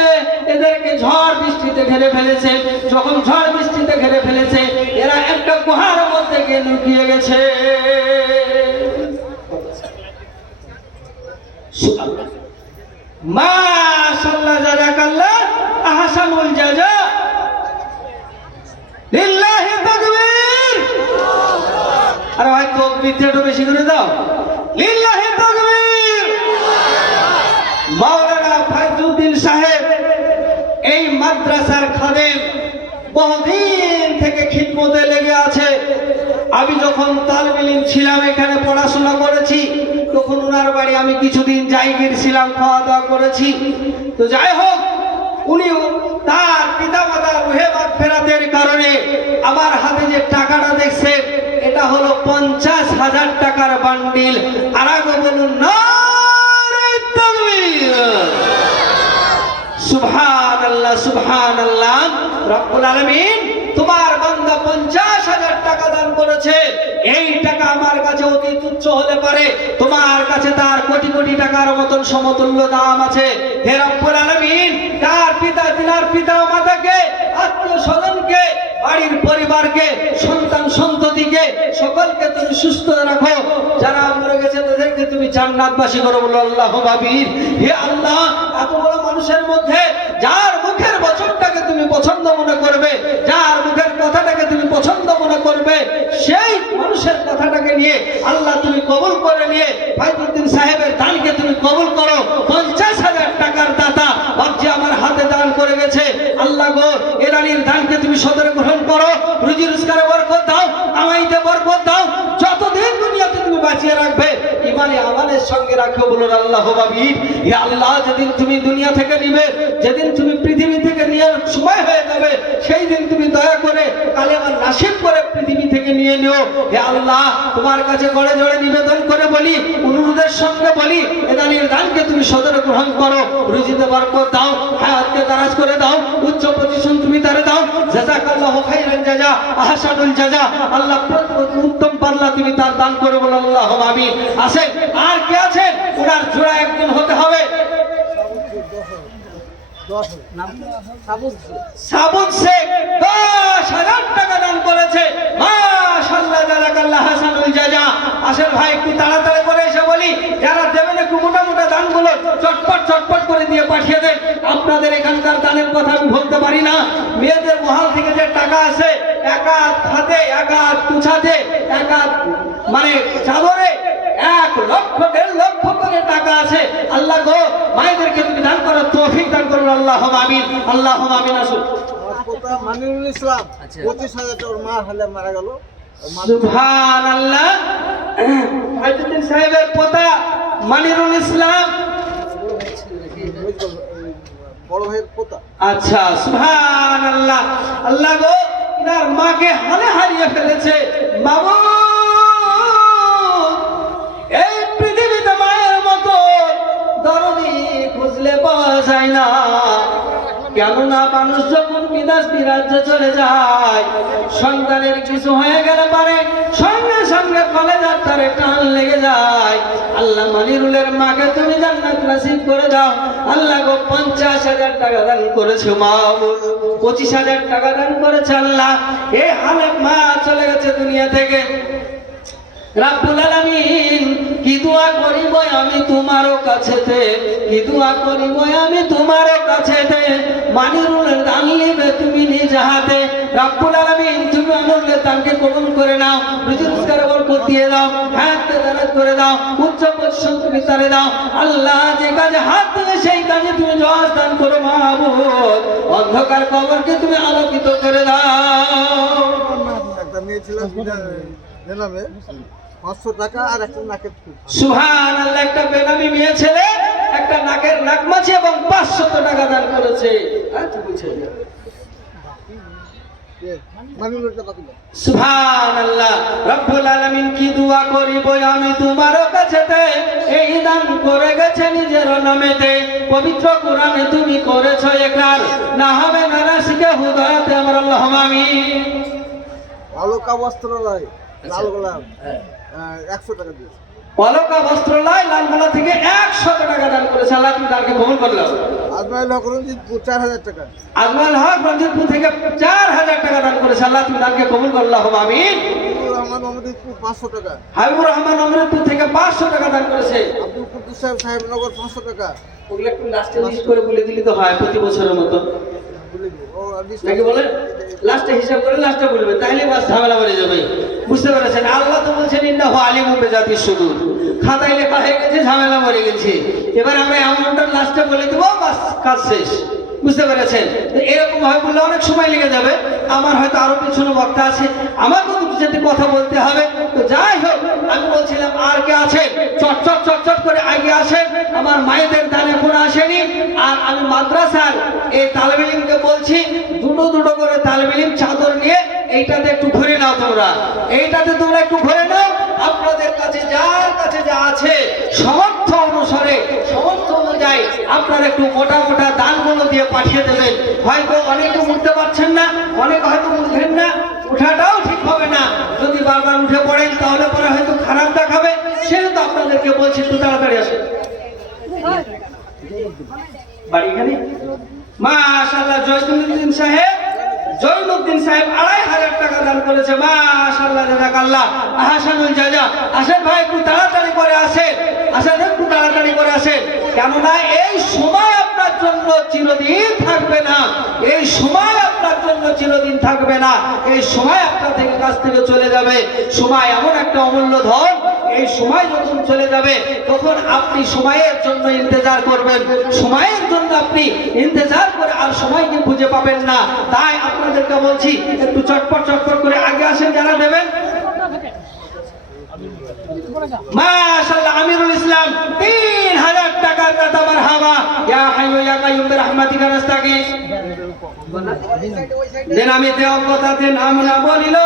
এদেরকে ঝড় বৃষ্টিতে ঘিরে ফেলেছে। যখন ঝড় বৃষ্টিতে ঘিরে ফেলেছে, এরা একটা গুহার মধ্যে গিয়ে লুকিয়ে গেছে। মাশাআল্লাহ, জাযাকাল্লাহ আহসানুল জাযা, লিল্লাহি তাকবীর। আরে ভাই তাকবীরটা একটু বেশি করে দাও, লিল্লাহি তাকবীর। মাওলানা ফায়জুদ্দিন সাহেব এই মাদ্রাসার খাদেম, বহুদিন থেকে খিদমতে লেগে আছে। আমি যখন তালিবে ইলম ছিলাম, এখানে পড়াশোনা করেছি, তখন ওনার বাড়ি আমি কিছুদিন যাই গিয়েছিলাম, খাওয়া দাওয়া করেছি। তো যাই হোক, উনি তার পিতামাতার রুহে মাগফিরাতের কারণে আমার হাতে যে টাকাটা দেখছেন, এটা হলো 50,000 টাকার বান্ডিল। আর আগে বলুন নারে তাকবীর, সুবহানাল্লাহ সুবহানাল্লাহ। রব্বুল আলামিন তোমার বান্দা 50,000 টাকা দান করেছে। এই টাকা আমার কাছে অতি তুচ্ছ হলে পারে, তোমার কাছে তার কোটি কোটি টাকার মতন সমতুল্য দাম আছে। হে রব্বুল আলামিন, তার পিতা, তিনার পিতা মাতাকে, আত্মীয় স্বজনকে, বাড়ির পরিবারকে, সন্তান সন্ততিকে সকলকে তুমি সুস্থ রাখো। যারা মরে গেছে তাদেরকে তুমি জান্নাতবাসী করো, বলো আল্লাহুম্মা আমিন। হে আল্লাহ, এত বড় মানুষের মধ্যে যার মুখের বচনটাকে তুমি পছন্দ মনে করবে, যার মুখের কথাটাকে তুমি পছন্দ মনে করবে, সেই মানুষের কথাটাকে নিয়ে আল্লাহ তুমি কবুল করে নিয়ে ফায়জুদ্দিন সাহেবের দানকে তুমি কবুল করো। 50,000 টাকার দাতা ভাবছি আমার হাতে দান করে গেছে। আল্লাহ গো, এ রানীর দানকে তুমি সদরে গ্রহণ করো, রুজি রোজগারে বরকত দাও, কামাইতে বরকত দাও, যতদিন দুনিয়াতে তুমি বাঁচিয়ে রাখবে, ইমানে আমানের সঙ্গে রাখো, বলুন আল্লাহুম্মা আমিন। হে আল্লাহ, যেদিন তুমি দুনিয়া থেকে নিবে, যেদিন তুমি পৃথিবী থেকে নিয়ে সময় হয়ে যাবে, সেই দিন তুমি দয়া করে কালেমা নাসিব করে পৃথিবী থেকে নিয়ে নিও। হে আল্লাহ, তোমার কাছে গড়ে জড়ে নিবেদন করে বলি, অনুরোধের সঙ্গে বলি, এ দানের দানকে তুমি সদরে গ্রহণ করো, রুজিতে বরকত দাও, হায়াতকে দারাজ করে দাও, উচ্চ পজিশন তুমি তারে দাও। জাযাকাল্লাহু খাইরান জাযা, আহসানুল জাযা। আল্লাহ উত্তম পাল্লা তুমি তার দান করে, বলো আল্লাহুম্মা আমিন। আছে আর কে আছে? ওনার জোড়া একজন হতে হবে। সাবুত শেখ 10,000 টাকা দান করেছে। মাশাআল্লাহ, জাযাকাল্লাহ হাসানুল জাযা। আসেন ভাই, একটু তাড়াতাড়ি করে এসে বলি, যারা দেবেন একটু মোটা মোটা দানগুলো চটপট চটপট করে দিয়ে পাঠিয়ে দেন। আপনাদের এখানকার দানের কথা আমি বলতে পারি না। মেয়েদের মহল থেকে যে টাকা আছে, একা হাতে, একা কুছাতে, একা মানে চাদরে 1 লক্ষ 1.5 লক্ষ করে টাকা আছে। আল্লাহ গো, মায়েদেরকে তুমি দান করো, তৌফিক দান করো, আল্লাহুম্মা আমিন, আল্লাহুম্মা আমিন। আসুন, মানিরুল ইসলাম 25,000 টাকার মা হলে মারা গেল। সুবহানাল্লাহ। ফায়জুদ্দিন সাহেবের পোতা মানিরুল ইসলাম, বড় ভাইয়ের পোতা। আচ্ছা, সুবহানাল্লাহ। আল্লাহ গো, তার মাকে হারিয়ে ফেলেছে। বাবু যায় না। কেননা মানুষ যখন বিদেশ বিরাজ্যে চলে যায়, সন্তানের কিছু হয়ে গেলে পারে সঙ্গে সঙ্গে কলেজার তারে টান লেগে যায়। আল্লাহ মানিরুলের মাকে তুমি জান্নাত নসিব করে দাও। আল্লাহ গো 50,000 টাকা দান করেছে মা, 25,000 টাকা দান করেছে আল্লাহ। এই হালে মা চলে গেছে দুনিয়া থেকে। রাব্বুল আলামিন কি দোয়া করিব আমি তোমারও কাছেতে, কি দোয়া করিব আমি তোমারও কাছেতে। মানিরুলের দান নিবে তুমি নিজ হাতে। রাব্বুল আলামিন তুমি মানিরুলের দানকে কবুল করে নাও, রুজি রোজগারে বরকত দিয়ে দাও, হায়াতে দারাজ করে দাও, উচ্চ পজিশন তুমি তারে দাও। আল্লাহ যে কাজে হাত দিলে সেই কাজে তুমি জবাব দান করো মাহবুব। অন্ধকার কবরকে তুমি আলোকিত করে দাও। একটা মেয়ে ছিল জানাবে 500 টাকা আর একটা নাকের ফুল। সুবহানাল্লাহ, একটা বেনামি মেয়ে ছেলে একটা নাকের নাকমাছি এবং 500 টাকা দান করেছে। সুবহানাল্লাহ, রব্বুল আলামিন কি দোয়া করিব আমি তোমার কাছেতে। এই দান করে গেছে নিজের নামেতে। পবিত্র কোরআনে তুমি করেছো ইকরার, না হবে না রাশিকে হুদায়াতে আমার আল্লাহুম্মা আমিন। অলকা বস্ত্রালয় লাল গোলাপ 100 টাকা দিয়েছে। অলকা বস্ত্রালয় লালগোলা থেকে 100 টাকা দান করেছে। আল্লাহ তুমি তাকে কবুল করলো। আজমাইল হক রঞ্জিতপুর 4000 টাকা। আজমাইল হক রঞ্জিতপুর থেকে 4000 টাকা দান করেছে। আল্লাহ তুমি তাকে কবুল করলো। আল্লাহুম্মা আমিন। হাবিবুর রহমান অমৃতপুর 500 টাকা। হাবিবুর রহমান অমৃতপুর থেকে 500 টাকা দান করেছে। আব্দুল কুদ্দুস সাহেব সাহেবনগর 500 টাকা। ওগুলো একটু লাস্টে লিস্ট করে বলে দিলি তো হয় প্রতি বছরের মতো। ও লিস্ট নাকি বলেন লাস্টে হিসাব করে লাস্টে বলবে, তাহলে বাস ঝামেলা বেড়ে যাবে। বুঝতে পেরেছেন? আল্লাহ তো বলছেন ইন্নাহু আলিমুম বিজাতিস সুদূর। খাতায় লেখা হয়ে গেছে, ঝামেলা মরে গেছে। এবার আমরা অ্যামাউন্টটা লাস্টে বলে দেবো, বাস কাজ শেষ। বুঝতে পেরেছেন? তো এরকম হয় বললে অনেক সময় লেগে যাবে। আমার হয়তো আরো পিছনে বক্তা আছে, আমাকেও দু চারটি কথা বলতে হবে। তো যাই হোক, আমি বলছিলাম আর কে আছে চটচট চটচট করে আগে আসেন। আমার মায়েদের দান এখন আসেনি। আর আমি মাদ্রাসার এই তালেবে ইলমকে বলছি, দুটো দুটো করে তালেবে ইলম চাদর নিয়ে এইটাতে একটু ঘুরে নাও তোমরা। এইটাতে তোমরা একটু ঘুরে নাও। আপনাদের কাছে যার কাছে যা আছে সামর্থ্য অনুসারে, সামর্থ্য অনুযায়ী আপনারা একটু মোটা মোটা দানগুলো দিয়ে পাঠিয়ে দেবেন। হয়তো অনেকে উঠতে পারছেন না, অনেকে হয়তো উঠবেন না, উঠাটাও ঠিক হবে না। যদি বারবার উঠে পড়েন তাহলে পরে হয়তো খারাপ দেখাবে। সেহেতু আপনাদেরকে বলছি একটু তাড়াতাড়ি আসেন। বাড়ি এখানে মাশাআল্লাহ জয়নুদ্দিন সাহেব, জয়নুদ্দিন সাহেব 2500 টাকা দান করেছে। মাশাআল্লাহ, জাযাকাল্লাহ, আহসানুল জাযা। আসেন ভাই, একটু তাড়াতাড়ি করে আসেন, আসেন একটু তাড়াতাড়ি করে আসেন। কেননা এই সময় আপনার জন্য চিরদিন থাকবে না। এই সময় আপনার জন্য চিরদিন থাকবে না। এই সময় আপনার থেকে কাছ থেকে চলে যাবে। সময় এমন একটা অমূল্য ধন, এই সময় যখন চলে যাবে তখন আপনি সময়ের জন্য ইন্তজার করবেন। সময়ের জন্য আপনি ইন্তজার করে আর সময়কে খুঁজে পাবেন না। তাই আপনাদেরকে বলছি একটু চটপট চটপট করে আগে আসেন যারা দেবেন। মাশাআল্লাহ, আমিরুল ইসলাম 3000 টাকার দাতা। মারহাবা, ইয়া হাইয়ু ইয়া কাইয়ুম বিরহমাতিকা নাস্তাগীস। দেন আমি দেও কথাতে নাম না বলিল,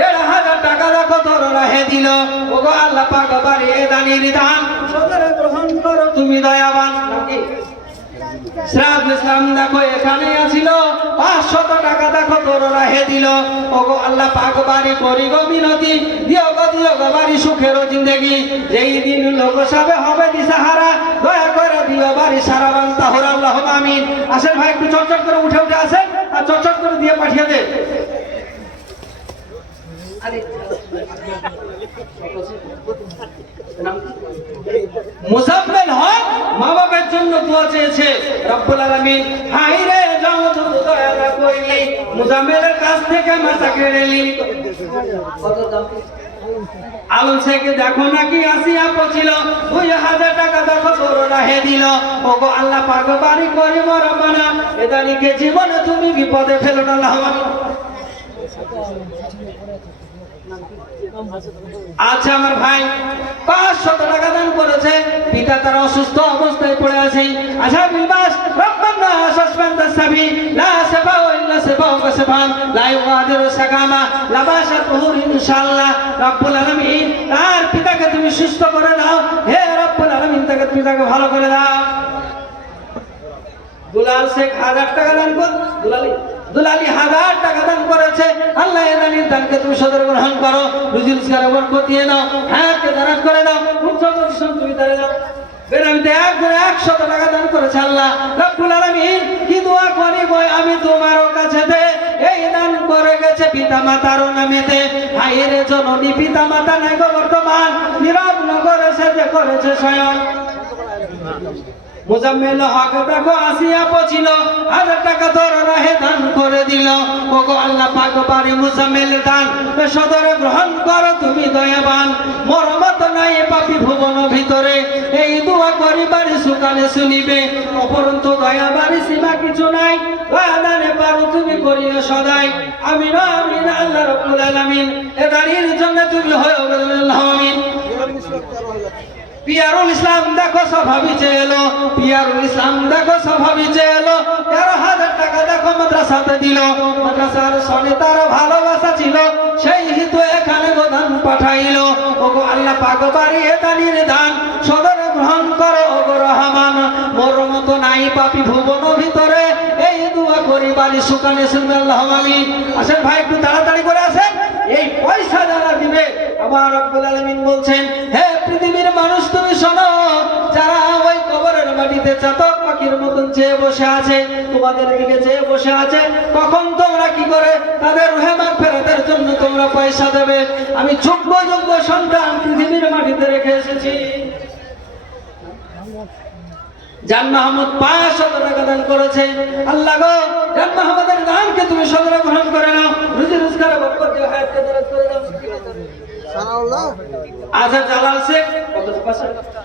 1500 টাকা রাখো তোর রাহে দিল। ওগো আল্লাহ পাক বাড়িয়ে দানির দান সদরে গ্রহণ করো তুমি দয়াবান। সিরাজুল ইসলাম দেখো এখানে আছিল, 500 টাকা দেখো তোর রাহে দিল। ওগো আল্লাহ পাক বাড়ি করি গো মিনতি, দিও গো বাড়ি সুখের জিন্দেগি। যেই দিন লোক সবে হবে দিশাহারা, দয়া করে দিও বাড়ি সারা বান তাহর। আল্লাহুম্মা আমিন। আসেন ভাই, একটু চটচট করে উঠে উঠে আসেন আর চটচট করে দিয়ে পাঠিয়ে দেন। মুজাম্মেল হক মা বাবার জন্য দোয়া চেয়েছে। রব্বুল আলামিন হাই রে যাও তো দয়া না কইলি, মুজাম্মেলের কাছ থেকে মাথা কেড়ে নিলি। কত দাম? আলম শেখে দেখো নাকি আসিয়া পছিল, 2000 টাকা দেখো তোর রাহে দিল। ওগো আল্লাহ পাক বাড়ি করে মরবানা, এদানিকে জীবনে তুমি বিপদে ফেলো না। আল্লাহুম্মা আচ্ছা, আমার ভাই 500 টাকা দান করেছে। পিতা তার অসুস্থ অবস্থায় পড়ে আছে। আচ্ছা বিলবাস রব্বানা সাসবান্দাস সাবি লা সাফা ইল্লা সাফা কাসফান লা ইউগাদিরু সাকামা লা বাশাতুহু ইনশাআল্লাহ। রব্বুল আলামিন তার পিতাকে তুমি সুস্থ করে দাও। হে রব্বুল আলামিন, তাকে তুমি তাকে ভালো করে দাও। দুলাল শেখ 1000 টাকা দান কর, দুলালি 1000 টাকা দান করেছে। আল্লাহ এ দানির দানকে তুমি সদর গ্রহণ করো, রুজি রোজগারে বরকত দিয়ে নাও, হায়াতকে দারাজ করে দাও, উচ্চ পজিশন তুমি তারে দাও। বেরামিতে 100 টাকা দান করেছে। আল্লাহ রব্বুল আলামিন কি দোয়া করি বই আমি তোমার কাছেতে, এই দান করে গেছে পিতা মাতার নামেতে। ভাইয়ের জননী পিতা মাতা নাই গো বর্তমান, নীরব নগরে সে যে করেছে স্বয়ং। মুজাম্মেল হক দেখো আসিয়া পচিল, 1000 টাকা তোর রাহে দান করে দিল। ওগো আল্লাহ পাক বারে মুজাম্মেল দান সদরে গ্রহণ করো তুমি দয়াবান, মরমত নাই পাপী ভুবন ভিতরে, এই দোয়া করিবার সুকালে শুনিবে, অপরন্তু দয়াবারে সীমা কিছু নাই, দয়া দানে পারো তুমি করিও সদাই। আমিন আমিন আল্লাহ রাব্বুল আলামিন, এ দাঁড়ির জন্য তুমি হয়ে আল্লাহ আমিন। পিয়ারুল ইসলাম দেখো স্বভাবিচে এলো, পিয়ারুল ইসলাম দেখো স্বভাবিচে এলো, 13,000 টাকা দেখো মাদ্রাসাতে দিল। মাদ্রাসার সনে তার ভালোবাসা ছিল, সেই হেতু এখানে দান পাঠাইল। ওগো আল্লাহ পাক বাড়িয়ে দানির দান সদরে গ্রহণ করো ওগো রহমান, মোর মতো নাই পাপী ভুবন ভিতরে, এই দোয়া করি বাড়ি সুকানে শুনবে আল্লাহ আমিন। আসেন ভাই একটু তাড়াতাড়ি করে আসেন, এই পয়সা যারা দিবে আমার রব্বুল আলামিন বলছেন, হে পৃথিবীর মানুষ তুমি শোনো, যারা ওই কবরের মাটিতে চাতক পাখির মতন চেয়ে বসে আছে, তোমাদের দিকে চেয়ে বসে আছে, কখন তোমরা কি করে তাদের রুহে মাগফিরাতের জন্য তোমরা পয়সা দেবে। আমি যোগ্য সন্তান পৃথিবীর মাটিতে রেখে এসেছি। জান মাহমুদ 500 টাকা দান করেছে। আল্লাহ গো জান মাহমুদের দানকে তুমি সদরে গ্রহণ করে নাও, রুজি রোজগারে বরকত দিও, হায়াতকে দারাজ করে দাও। আচ্ছা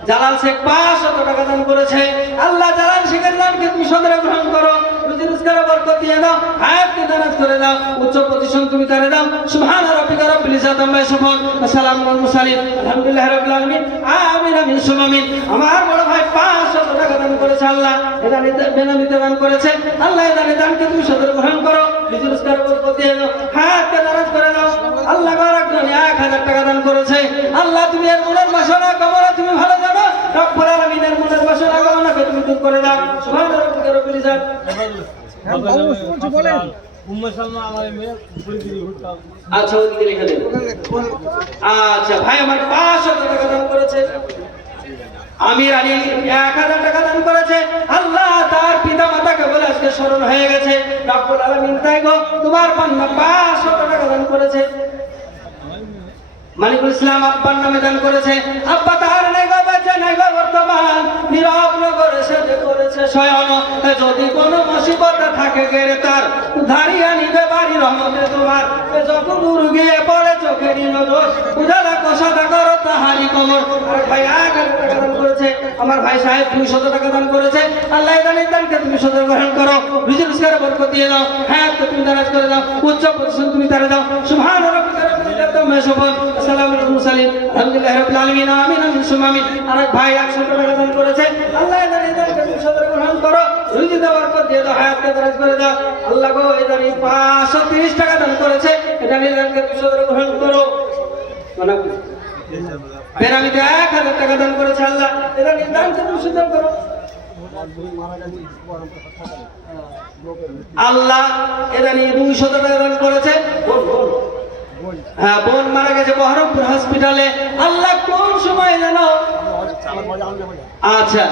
জালাল শেখ 500 টাকা দান করেছে। আল্লাহ জালাল শেখের দানকে তুমি সদরে গ্রহণ করো, রুজি রোজগারে বরকত দিয়ে দাও, হায়াতকে দারাজ করে দাও, উচ্চ পজিশন তুমি তারে দাও। সুবহান রাব্বিকা রাব্বিল ইজ্জাতি আম্মা ইয়াসিফুন ওয়া সালামুন আলাল মুরসালিন, আলহামদুলিল্লাহি রাব্বিল আলামিন। আমিন আমিন সুম্মা আমিন। আমার বড় ভাই 500 টাকা দান করেছে। আল্লাহ বেনামিতে দান করেছে। আল্লাহ এই দানকে তুমি সদরে গ্রহণ করো, রুজি রোজগারে বরকত দিয়ে দাও, হায়াতকে দারাজ করে দাও। আল্লাহ বারাকাতুহু 1000 টাকা দান করেছে। আল্লাহ তুমি এর মনের বাসনা কামনা তুমি ভালো জানো, রব্বুল আলামিনের মনের বাসনা কামনাকে তুমি দূর করে দাও। সুবহান রাব্বিকা রাব্বিল ইজ্জাতি। আচ্ছা ওদিকে লিখে দেন। আচ্ছা ভাই আমার 500 টাকা দান করেছে। আমির আলী 1000 টাকা দান করেছে। আল্লাহ তার পিতা মাতাকে বলে আজকে স্মরণ হয়ে গেছে, রব্বুল আলামিন তাই গো তোমার বান্দা 500 টাকা দান করেছে। মালিকুল ইসলাম আব্বার নামে দান করেছে। আব্বা তার নাই গো বেঁচে নাই গো বর্তমান, নীরব নগরে সে যে করেছে শয়ন। যদি কোনো মুসিবত থাকে গেরে তার ধারিয়া নিবে বাড়ি রহমতে তোমার, যখন দূর গিয়ে পড়ে চোখেরই নজর, উজালা কষাটা করো তাহারি কমর। আর ভাই 1000 টাকা দান করেছে। আমার ভাই সাহেব 200 টাকা দান করেছে। আল্লাহ এই দানকে তুমি সদর গ্রহণ করো, রুজি রোজগারে বরকত দিয়ে দাও, হায়াতকে তুমি দারাজ করে দাও, উচ্চ পজিশন তুমি তারে দাও। সুবহান রাব্বিকা রাব্বিল ইজ্জাতি আম্মা ইয়াসিফুন ওয়া সালামুন আলাল মুরসালিন, আলহামদুলিল্লাহি রাব্বিল আলামিন। আমিন আমিন সুম্মা আমিন। আরেক ভাই 100 টাকা দান করেছে। আল্লাহ এই দানকে তুমি সদর গ্রহণ করো, রুজি দেওয়ার বরকত দিয়ে দাও, হায়াতকে দারাজ করে দাও। আল্লাহ গো এই দান 530 টাকা দান করেছে। এটা দানকে তুমি সদর গ্রহণ করো। বেনামিতে 1000 টাকা দান করেছে। আল্লাহ এই দানকে তুমি সদর করো। আল্লাহ এরা নিয়ে 200 টাকা দান করেছে। হ্যাঁ বোন মারা গেছে বহরমপুর হসপিটালে। আল্লাহ কোন সময় জানো? আচ্ছা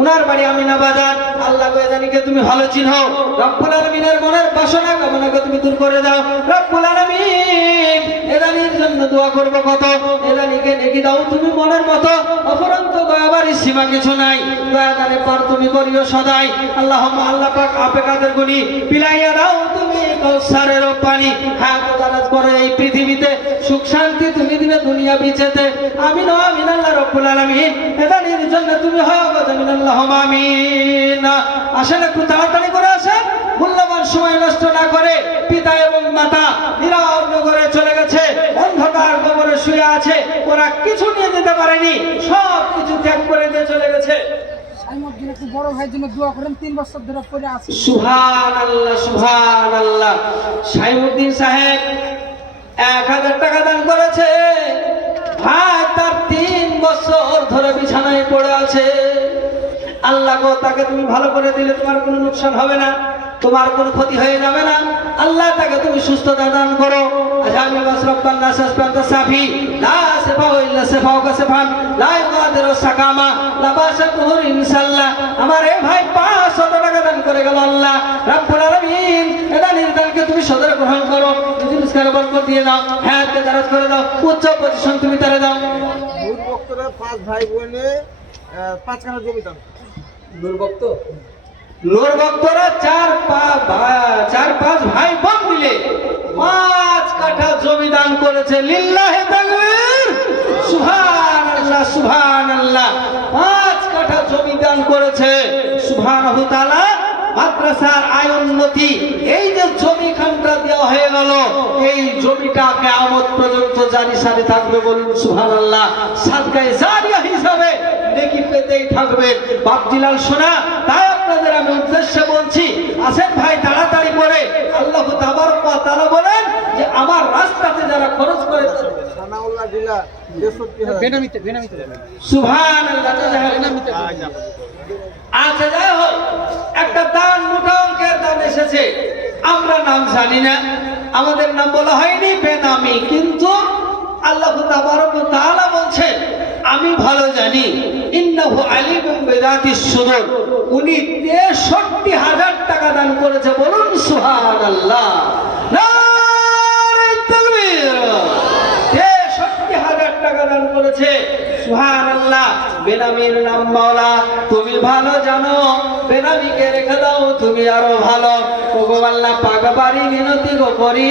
উনার বাড়ি আমিনাবাজার। আল্লাহ এদানিকে তুমি ভালো চিনো, রব্বুল আলামিনের মনের বাসনা কামনাকে তুমি দূর করে দাও। রব্বুল আলামিন এদানির জন্য দোয়া করবো কত, এদানিকে নেকি দাও তুমি মনের মতো, অপরন্তু দয়াবাড়ি সীমা কিছু নাই, দয়া দানে পার তুমি করিও সদাই। আল্লাহুম্মা আল্লাহ পাক আপে কাদের গুনি পিলাইয়া দাও তুমি কৌসারের পানি, হাত দারাজ করে এই পৃথিবীতে সুখ শান্তি তুমি দিবে দুনিয়া বিচেতে। আমিন আমিন আল্লাহ রব্বুল আলামিন এদানির জন্য তুমি হয় আমিন আল্লাহুম্মা আমিন। আসেন একটু তাড়াতাড়ি করে আসেন, মূল্যবান সময় নষ্ট না করে। পিতা এবং মাতা নীরব নগরে চলে গেছে, অন্ধকার কবরে শুয়ে আছে, ওরা কিছু নিয়ে যেতে পারেনি, সব কিছু ত্যাগ করে দিয়ে চলে গেছে। বড় ভাইয়ের জন্য দোয়া করেন, 3 বছর ধরে পড়ে আছে। সুবহানাল্লাহ সুবহানাল্লাহ। সাইমুদ্দিন সাহেব 1000 টাকা দান করেছে। ভাই তার 3 বছর ধরে বিছানায় পড়ে আছে। আল্লাহ গো তাকে তুমি ভালো করে দিলে তোমার কোনো লোকসান হবে না, তোমার কোনো ক্ষতি হয়ে যাবে না। আল্লাহ তাকে তুমি সুস্থতা দান করো। আজামি মাসরাব্বান নাস আসবান্তা সাফি লা সিফা ইল্লা সিফাউকা সিফান লা ইকাদিরু সাকামা লা বাসাতুহুর ইনশাআল্লাহ। আমার এই ভাই 500 টাকা দান করে গেল আল্লাহ রাব্বুল আলামিন। এটা নির্দানকে তুমি সদর গ্রহণ করো, রিজুসকার বরকত দিয়ে দাও, হায়াতকে দারাজ করে দাও, উচ্চ পজিশন তুমি তারে দাও। নূর বক্তরা 5 ভাই বোনে 5 কাঠা জমি দান। নূর ভক্তরা 4-5 ভাই বোন মিলে 5 কাঠা জমি দান করেছে। লিল্লাহি তাকবীর, সুবহানাল্লাহ সুবহানাল্লাহ। 5 কাঠা জমি দান করেছে। সুবহানাহু তাআলা মাদ্রাসার আয় উন্নতি, এই যে জমি খানটা দেওয়া হয়ে গেল, এই জমিটা কিয়ামত পর্যন্ত জারি সারি থাকবে। বলুন সুবহানাল্লাহ। সাদকায়ে জারিয়া হিসাবে নেকি পেতেই থাকবে। বাপজিলাল সোনা, তাই আপনাদের আমি উদ্দেশ্যে বলছি, আসেন ভাই তাড়াতাড়ি করে। আল্লাহ তাবারক ওয়া তাআলা বলেন যে আমার রাস্তাতে যারা খরচ করে সানাউল্লাহ জিলা 63,000 বেনামিতে সুবহানাল্লাহ। আচ্ছা যাই হোক, একটা দান মোটা অঙ্কের দান এসেছে, আমরা নাম জানি না, আমাদের নাম বলা হয়নি, বেনামি। কিন্তু আল্লাহ তাবারক ওয়া তাআলা বলছেন আমি ভালো জানি, ইন্নাহু আলিমুম বিযাতিস সুদূর। উনি 63,000 টাকা দান করেছে। বলুন সুবহানাল্লাহ, নারে তাকবীর। 63,000 টাকা দান করেছে। সুবহানাল্লাহ। বেনামির নাম মাওলা, তুমি ভালো জানো, বেনামিকে রেখে দাও তুমি আরো ভালো। ওগো আল্লাহ পাক বাড়ি মিনতি গো করি,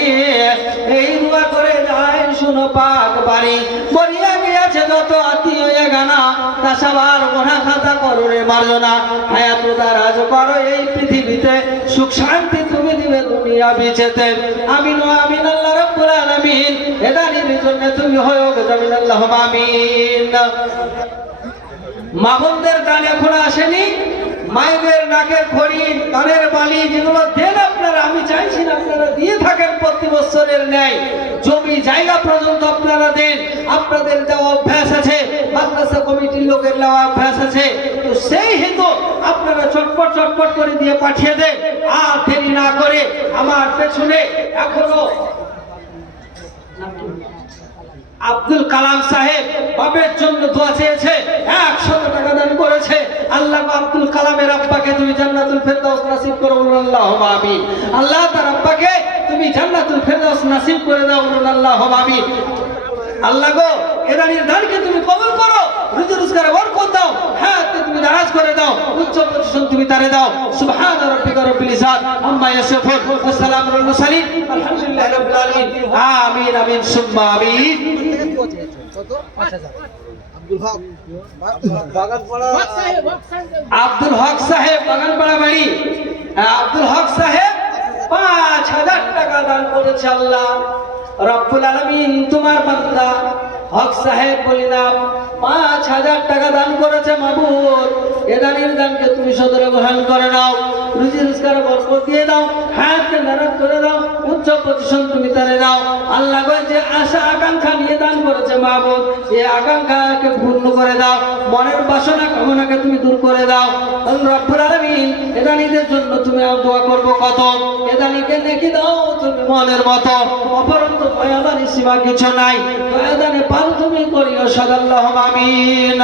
এই দোয়া করে যায় শুনো পাক বাড়ি। মরিয়া গিয়েছে যত আত্মীয় গানা, তা সবার গোনা খাতা করো রে মার্জনা। হায়াত দারাজ করো এই পৃথিবীতে, সুখ শান্তি তুমি দিবে দুনিয়া বিচেতে। আমিন ওয়া আমিন আল্লাহ রাব্বুল আলামিন। এদানির জন্য তুমি হয়ো জামিন আল্লাহুম্মা আমিন। মাহমুদের গান এখন আসেনি, মায়েদের নাকের খড়ি, কানের বালি যেগুলো দেন আপনারা, আমি চাইছি না আপনারা দিয়ে থাকেন প্রতি বছরের ন্যায়। জমি জায়গা পর্যন্ত আপনারা দেন, আপনাদের দেওয়া অভ্যাস আছে, মাদ্রাসা কমিটির লোকের দেওয়া অভ্যাস আছে। তো সেই হেতু আপনারা চটপট চটপট করে দিয়ে পাঠিয়ে দেন, আর দেরি না করে। আমার পেছনে এখনো আব্দুল কালাম সাহেব বাপের জন্য দোয়া চেয়েছে, 100 টাকা দান করেছে। আল্লাহ আব্দুল কালামের আব্বাকে তুমি জান্নাতুল ফেরদাউস নসিব করো, আল্লাহুম্মা আমিন। আল্লাহ তার আব্বাকে তুমি জান্নাতুল ফেরদাউস নসিব করে দাও, আল্লাহুম্মা আমিন। আল্লাহ গো এদানির দানকে তুমি কবুল করো, রুজি রোজগারে বরকত দাও, হায়াতে তুমি দারাজ করে দাও, উচ্চ পজিশন তুমি তারে দাও। সুবহান রাব্বিকা রাব্বিল ইজ্জাত আম্মা ইয়াসিফুন ওয়া সালামুন আলাল মুরসালিন আলহামদুলিল্লাহি রাব্বিল আলামিন। আমিন আমিন সুম্মা আমিন। কত 5,000 আব্দুল হক বাগানপাড়া, আব্দুল হক সাহেব বাগানপাড়া বাড়ি। আব্দুল হক সাহেব 5,000 টাকা দান করেছে। আল্লাহ রাব্বুল আলামিন তোমার বান্দা হক সাহেব বলিলাম 5,000 টাকা দান করেছে। মাবুদ এদানির দানকে তুমি সদরে গ্রহণ করে নাও, রুজি রোজগারে বরকত দিয়ে দাও, হায়াতকে দারাজ করে দাও, উচ্চ পজিশন তুমি তারে দাও। আল্লাহ গো যে আশা আকাঙ্ক্ষা নিয়ে দান করেছে মাবুদ, এই আকাঙ্ক্ষাকে পূর্ণ করে দাও, মনের বাসনা কামনাকে তুমি দূর করে দাও। রব্বুল আলামিন এদানিদের জন্য তুমি দোয়া করবো কত, এদানিকে নেকি দাও তুমি মনের মতো, অপরন্ত দয়াদানি সীমা কিছু নাই, দয়াদানে পাল তুমি করিও সাল্লাল্লাহু আমিন।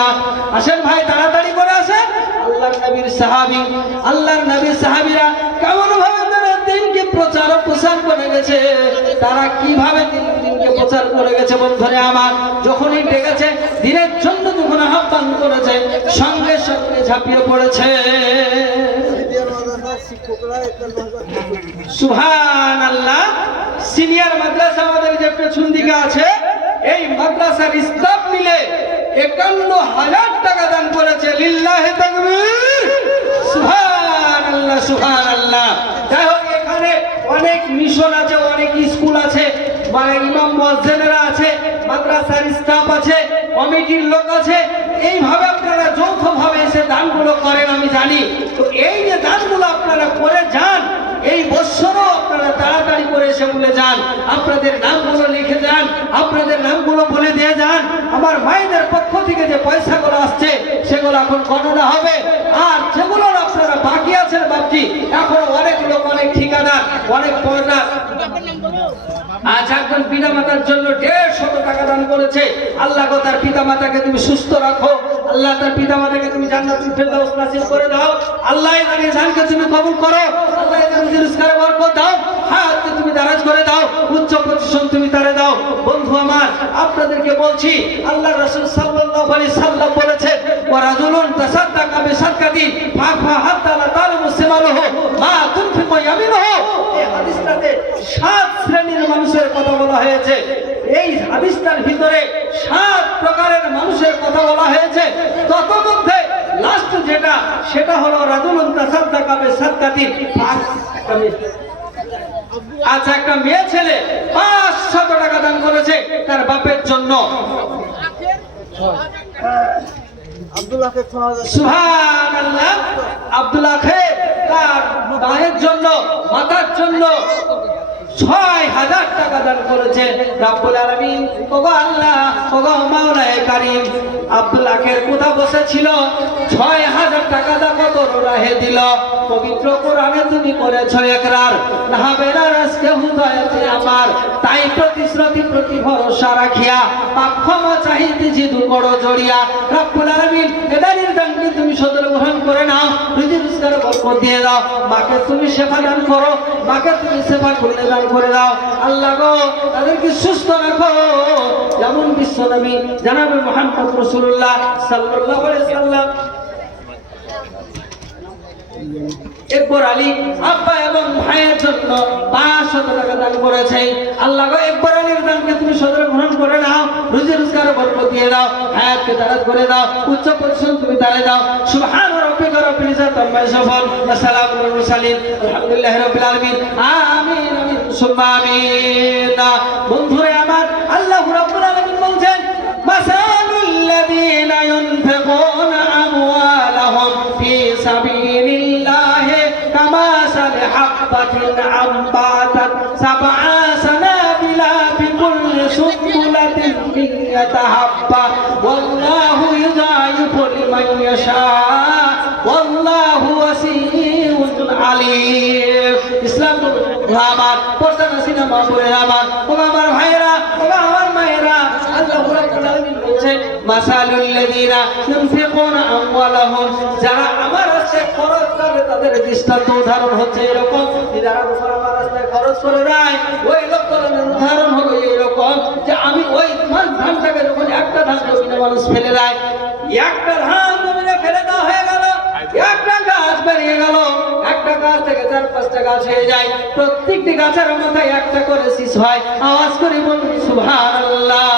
আসেন ভাই তাড়াতাড়ি করে আসেন। আল্লাহর নবীর সাহাবী, আল্লাহর নবীর সাহাবীরা কেমন ভাবে তারা দিনকে প্রচার ও প্রসার করে গেছে, তারা কিভাবে দিনকে প্রচার করে গেছে। বন্ধুরে আমার, যখনই ডেকেছে দিনের জন্য, যখন আহ্বান করেছে, সঙ্গে সঙ্গে ঝাঁপিয়ে পড়েছে। সুবহানাল্লাহ। সিনিয়র মাদ্রাসা আমাদের যে পেছন দিকে আছে, এই মাদ্রাসার স্টাফ মিলে 51,000 টাকা দান করেছে। লিল্লাহি তাকবীর, সুবহানাল্লাহ সুবহানাল্লাহ। যাই হোক, এখানে অনেক মিশন আছে, অনেক স্কুল আছে, মানে ইমাম মুয়াজ্জিনরা আছে, মাদ্রাসার স্টাফ আছে, কমিটির লোক আছে। এইভাবে আপনারা যৌথভাবে এসে দানগুলো করেন, আমি জানি। তো এই যে দানগুলো আপনারা করে যান, এই বছরও আপনারা তাড়াতাড়ি করে এসে বলে যান, আপনাদের নামগুলো লিখে যান। আপনাদের নামগুলো বলে দিয়ে যান। আমার মায়েদের পক্ষ থেকে যে পয়সাগুলো আসছে সেগুলো এখন গণনা হবে। আর যেগুলো আপনারা বাকি আছেন বাপজি, এখন অনেক লোক, অনেক ঠিকাদার, অনেক পয়নার আজ একজন পিতা মাতার জন্য 150 টাকা দান করেছে। আল্লাহ গো তার পিতা মাতাকে তুমি সুস্থ রাখো। আল্লাহ তার পিতা মাতাকে তুমি জান্নাতুল ফেরদাউস নসিব করে দাও। আল্লাহ এর জানকে তুমি কবুল করো। আল্লাহ এর রিজকে বরকত দাও। হায়াতকে তুমি দারাজ করে দাও। উচ্চ পজিশন তুমি তারে দাও। বন্ধু আমার, আপনাদেরকে বলছি, আল্লাহ রাসূল সাল্লাল্লাহু আলাইহি সাল্লাম বলেছেন, ওয়া রাজুলুন তাসাদদাকা বিসাদকাতি ফাফা হাত্তা লা তা'লামু শিমালুহু মা তুনফিকু ইয়ামিনুহু। এই হাদিসটাতে 7 শ্রেণীর মানুষের কথা বলা হয়েছে। এই হাদিসটার ভিতরে 7 প্রকারের মানুষের কথা বলা হয়েছে। ততমধ্যে লাস্ট যেটা, সেটা হলো রাজুলুন তাসাদদাকা বিসাদকাতি। আচ্ছা, একটা মেয়ে ছেলে 500 টাকা দান করেছে তার বাপের জন্য। সুবহানাল্লাহ। আব্দুল্লাহ খের তার মায়ের জন্য, মাতার জন্য 6000 টাকা দান করেছে রব্বুল আলামিন। ওগো আল্লাহ, ওগো মাওলায়ে কারীম, আব্দুল্লাহ খের কোথা বসেছিল, 6000 টাকা দা কত রাহে দিল। পবিত্র কোরআনে তুমি করেছো ইকরার, না বেরার আজকে হুদায়াতে আমার, তাই প্রতিশ্রুতি প্রতি ভরসা রাখিয়া পাপ ক্ষমা চাহিতেছি দুবড় জড়িয়া। রব্বুল আলামিন এদানির দানকে তুমি সদর গ্রহণ করে নাও, রুজি রোজগার বরকত দিয়ে দাও। মাকে তুমি সেবা দান করো, মাকে তুমি সেবা করলে দান করে দাও। আল্লাহ গো তাদেরকে সুস্থ রাখো, যেমন বিশ্বনবী জনাবে মুহাম্মদ রাসূলুল্লাহ সাল্লাল্লাহু আলাইহি সাল্লাম একবার আলী আব্বা এবং ভাইয়ের জন্য 500 টাকা দান করেছে। আল্লাহ গো একবার আলীর দানকে তুমি সদর গ্রহণ করে নাও, রুজি রোজগার বরকত দিয়ে দাও, হায়াতকে দারাজ করে দাও, উচ্চ পজিশন তুমি তারে দাও। সুবহান রাব্বিকা রাব্বিল ইজ্জাতি আম্মা ইয়াসিফুন ওয়া সালামুন আলাল মুরসালিন আলহামদুলিল্লাহি রাব্বিল আলামিন। আমিন আমিন সুম্মা আমিন। বন্ধুরে আমার, আল্লাহ রাব্বুল আলামিন বলছেন, মাসালুল লাযীনা ইউনফিকুনা আমওয়ালাহুম ফি সাবিলিল্লাহি কামাসালি হাব্বাতিন আম্বাতাত সাবআ সানাবিলা বিকুল্লি সুবুলাতিন মিয়াতা হাব্বা ওয়াল্লাহু ইউযায়িফু লিমান ইয়াশা ওয়াল্লাহু ওয়াসিউন আলীম। ইসলাম আমার পর্দানা সিনেমা পড়ে আমার, ও আমার ভাইরা, ও আমার মায়েরা, আল্লাহ রাব্বুল আলামিন বলেন, মাসালুল লাযীনা ইউনফিকুনা আমওয়ালাহুম, যারা আমার রাস্তায় খরচ করে তাদের দৃষ্টান্ত উদাহরণ হচ্ছে এরকম, যারা আমার রাস্তায় খরচ করে দেয় ওই লোকের উদাহরণ হলো এরকম, যে আমি ওই ধানটাকে যখন একটা ধান জমিনে মানুষ ফেলে দেয়, একটা ধান জমিনে ফেলে দেওয়া হয়ে গেল, একটা গাছ বেরিয়ে গেল, একটা গাছ থেকে 4-5টা গাছ হয়ে যায়, প্রত্যেকটি গাছের মাথায় একটা করে শীষ হয়। আওয়াজ করে বলুন সুবহানাল্লাহ।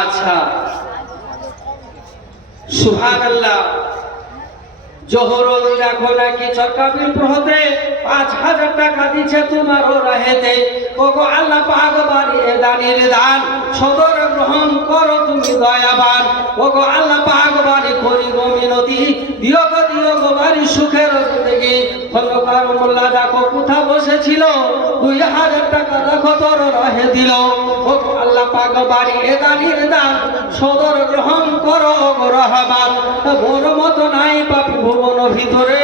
আচ্ছা, সুবহানাল্লাহ। জোহরুল দেখো নাকি চরকাবির প্রহতে 5000 টাকা দিছে তোমারও রাহেতে। ওগো আল্লাহ পাক বাড়িয়ে দানের দান সদর গ্রহণ করো তুমি দয়াবান। ওগো আল্লাহ পাক বাড়ি করি গো মিনতি, দিও গো বাড়ি সুখের জিন্দেগি। খন্দকার মোল্লা দেখো কোথা বসেছিল, 2000 টাকা দেখো তোর রাহে দিল। ওগো আল্লাহ পাক বাড়িয়ে দানের দান সদর গ্রহণ করো গো রহমান। ভোর মতো নাই পাপি ভুবন ভিতরে,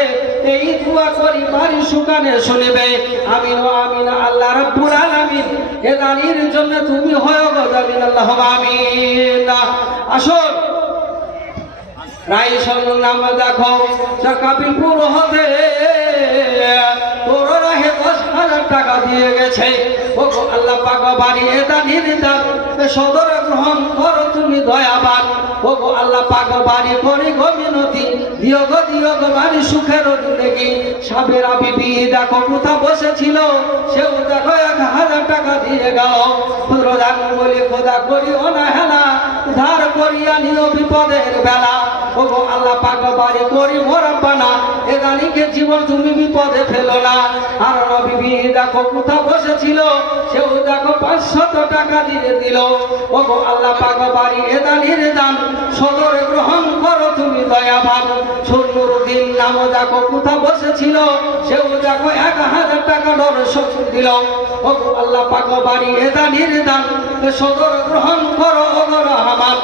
এই দোয়া করি বাড়ি সুকানে শুনবে। আমিন ও আমিন। আল্লাহ রাব্বুল আলামিন এ দানির জন্য তুমি হয় গো জামিন। আল্লাহুম্মা আমিন। আসুন রাইসন নাম দেখো কাবিলপুর হতে তোর রাহে 10,000 টাকা দিয়ে গেছে। ওগো আল্লাহ পাক বাড়ি এ দানির দান সদর গ্রহণ করো তুমি দয়াবান। ওগো আল্লাহ পাক বাড়ি করি গো মিনতি, দিও গো বাড়ি সুখের জিন্দেগি। সাবেরা বিবি দেখো কোথা বসেছিল, সেও দেখো 1000 টাকা দিয়ে গেল। প্রধান বলি খোদা করি অনাহেলা, ধার করিয়া নিও বিপদের বেলা। ওগো আল্লাহ পাক বাড়ি করি মোরাব্বানা, এ গানিকে জীবন তুমি বিপদে ফেলো না। আর নবী বিবি দেখো কোথা বসেছিল, সেও দেখো 500 টাকা দিয়ে দিল। ওগো আল্লাহ পাক বাড়ি এদানির দান সদরে গ্রহণ করো তুমি দয়াবান। সুনুরুদ্দিন নামও দেখো কোথা বসেছিল, সেও দেখো 1000 টাকা দর্শক দিল। ওগো আল্লাহ পাক বাড়ি এদানির দান সদর গ্রহণ করো ওগো রহমান।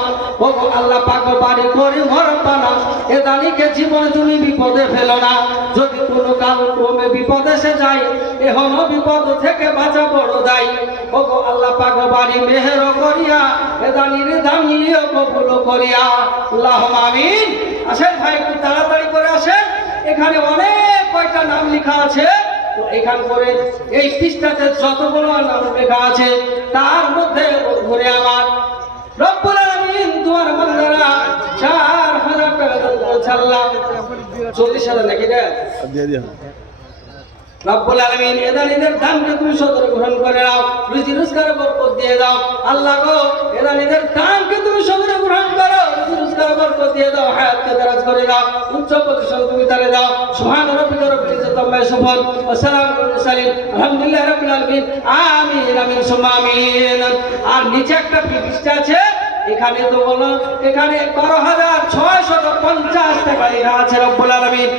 ওগো আল্লাহ পাক বাড়ি করে মরপানা এদানিকে জীবনে তুমি বিপদে ফেলো না। যদি কোনো কাল ক্রমে বিপদ এসে যায়, এখন বিপদ থেকে বাঁচা বড় দায়। ওগো আল্লাহ পাক বাড়ি মেহের করিয়া এদানির দামিও কবুল করিয়া। আল্লাহুম্মা আমিন। আসেন ভাই একটু তাড়াতাড়ি করে আসেন, এখানে অনেক কয়টা নাম লেখা আছে। তো এখান করে এই পৃষ্ঠাতে যতগুলো নাম লেখা আছে তার মধ্যে ঘুরে আমার রব্বুল আলামিন তোমার বান্দারা 4000 টাকা দান করেছে আল্লাহ। 40,000 নাকি রে? রব্বুল আলামিন এদানিদের দানকে তুমি সদরে গ্রহণ করে নাও, রুজি রোজগারে বরকত দিয়ে দাও। আল্লাহ গো এদানিদের দানকে তুমি সদরে গ্রহণ করো, রুজি রোজগারে বরকত দিয়ে দাও, হায়াতকে দারাজ করে দাও, উচ্চ প্রতিষ্ঠান তুমি তারে দাও। সুবহান রাব্বিকা রাব্বিল ইজ্জাতি আম্মা ইয়াসিফুন ওয়া সালামুন আলাল মুরসালিন আলহামদুলিল্লাহি রাব্বিল আলামিন। আমিন আমিন সুম্মা আমিন। আর নিচে একটা পৃষ্ঠা আছে, এখানে তো বলো এখানে 12,650 টাকা লেখা আছে। রব্বুল আলামিন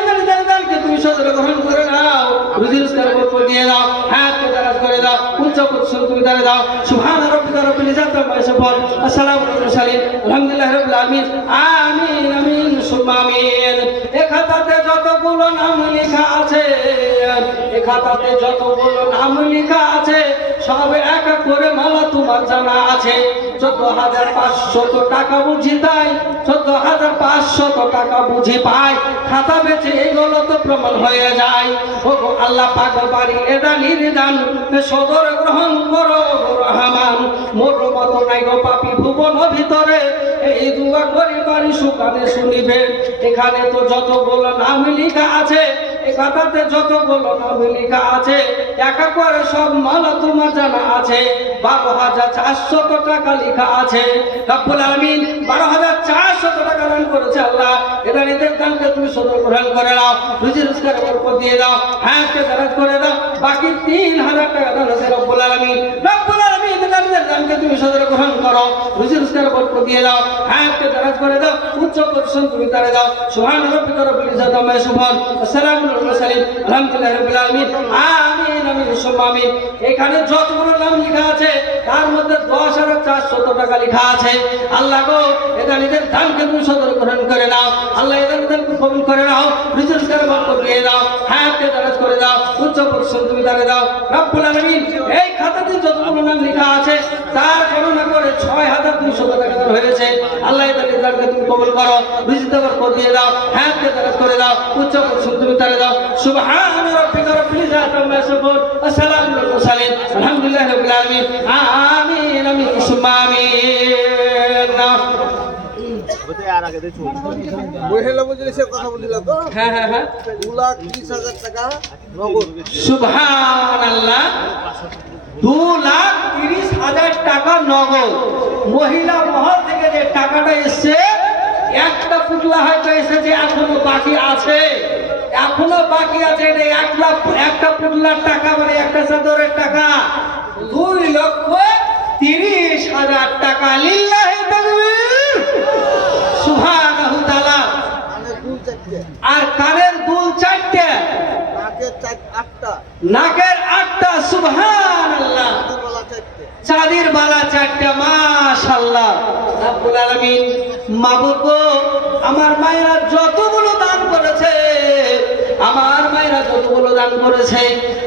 এদানিদের দানকে তুমি সদরে গ্রহণ করে নাও, রুজি রোজগার বরকত দিয়ে দাও, হায়াতকে দারাজ করে দাও, উচ্চ প্রতিষ্ঠান তুমি তারে দাও। সুবহান রাব্বিকা রাব্বিল ইজ্জাতি আম্মা ইয়াসিফুন ওয়া সালামুন আলাল মুরসালিন আলহামদুলিল্লাহি রাব্বিল আলামিন। আমিন আমিন সুম্মা আমিন। এই খাতাতে যতগুলো নাম লেখা আছে, এই খাতাতে যতগুলো নাম লেখা আছে সবে এক এক করে মালা তোমার জানা আছে। 14,500 টাকা বুঝি তাই, 14,500 টাকা বুঝি পাই, খাতা বেচে এইগুলো তো প্রমাণ হয়ে যায়। ওগো আল্লাহ পাক বাড়ি এদানির দান সদর গ্রহণ করো গো রহমান। মোর মতো নাই গো পাপী ভুবন ভিতরে, এই দুয়া করি বাড়ি সুকানে শুনিবে। এখানে তো যতগুলো নাম লেখা আছে, এই খাতাতে যতগুলো নাম লেখা আছে এক এক করে সব মালা তোমার জানা আছে। 12,400 টাকা লেখা আছে। রব্বুল আলামিন 12,400 টাকা দান করেছে আল্লাহ। এদানিদের দানকে তুমি সদর গ্রহণ করে নাও, রুজি রোজগার বরকত দিয়ে দাও, হায়াতকে দারাজ করে দাও। বাকি 3,000 টাকা দান আছে রব্বুল আলামিন। রব্বুল আলামিন এদানিদের দানকে তুমি সদর গ্রহণ করো, রুজি রোজগার বরকত দিয়ে দাও, হায়াতকে দারাজ করে দাও, উচ্চ প্রতিষ্ঠান তুমি তারে দাও। সুবহান রাব্বিকা রাব্বিল ইজ্জাতি আম্মা ইয়াসিফুন ওয়া সালামুন আলাল মুরসালিন আলহামদুলিল্লাহি রাব্বিল আলামিন। আমিন আমিন সুম্মা আমিন। এখানে যতগুলো নাম লেখা আছে তার মধ্যে 10,400 টাকা লেখা আছে। আল্লাহ গো এদানিদের দানকে তুমি সদর গ্রহণ করে নাও, আল্লাহ এদানিদের দানকে কবুল করে নাও, রুজি রোজগার বরকত দিয়ে দাও, হায়াতকে দারাজ করে দাও, উচ্চ প্রতিষ্ঠান তুমি তারে দাও। রব্বুল আলামিন এই খাতাতে যতগুলো নাম লেখা আছে তার গণনা করে 6,200 টাকা দান হয়েছে। আল্লাহ এদানিদের দানকে তুমি কবুল করো, রুজি বরকত দিয়ে দাও, হায়াতকে দারাজ করে দাও, উচ্চ প্রতিষ্ঠান তুমি তারে দাও। সুবহান রাব্বিকা রাব্বিল ইজ্জাতি আম্মা ইয়াসিফুন ওয়া সালামুন আলাল মুরসালিন আলহামদুলিল্লাহি রাব্বিল আলামিন। আমিন আমিন সুম্মা আমিন। মহিলা মজলিসের কথা বলছিল তো, হ্যাঁ হ্যাঁ হ্যাঁ 2,30,000 টাকা নগদ। সুবহানাল্লাহ 2,30,000 টাকা নগদ। মহিলা মহল থেকে যে টাকাটা এসছে, একটা পুতলা হয়তো এসেছে, এখনো বাকি আছে, এখনো বাকি আছে। একটা পুতলার টাকা মানে একটা চাদরের টাকা 2,30,000 টাকা। লিল্লাহি তাকবীর সুবহানাহু তাআলা। আর কানের দুল 4টে, নাকের 8টা সুবহানাল্লাহ, চাঁদির বালা 4টে মাশাআল্লাহ। রব্বুল আলামিন মাবুদ গো আমার মায়েরা যতগুলো দান করেছে, আমার মায়েরা যতগুলো দান করেছে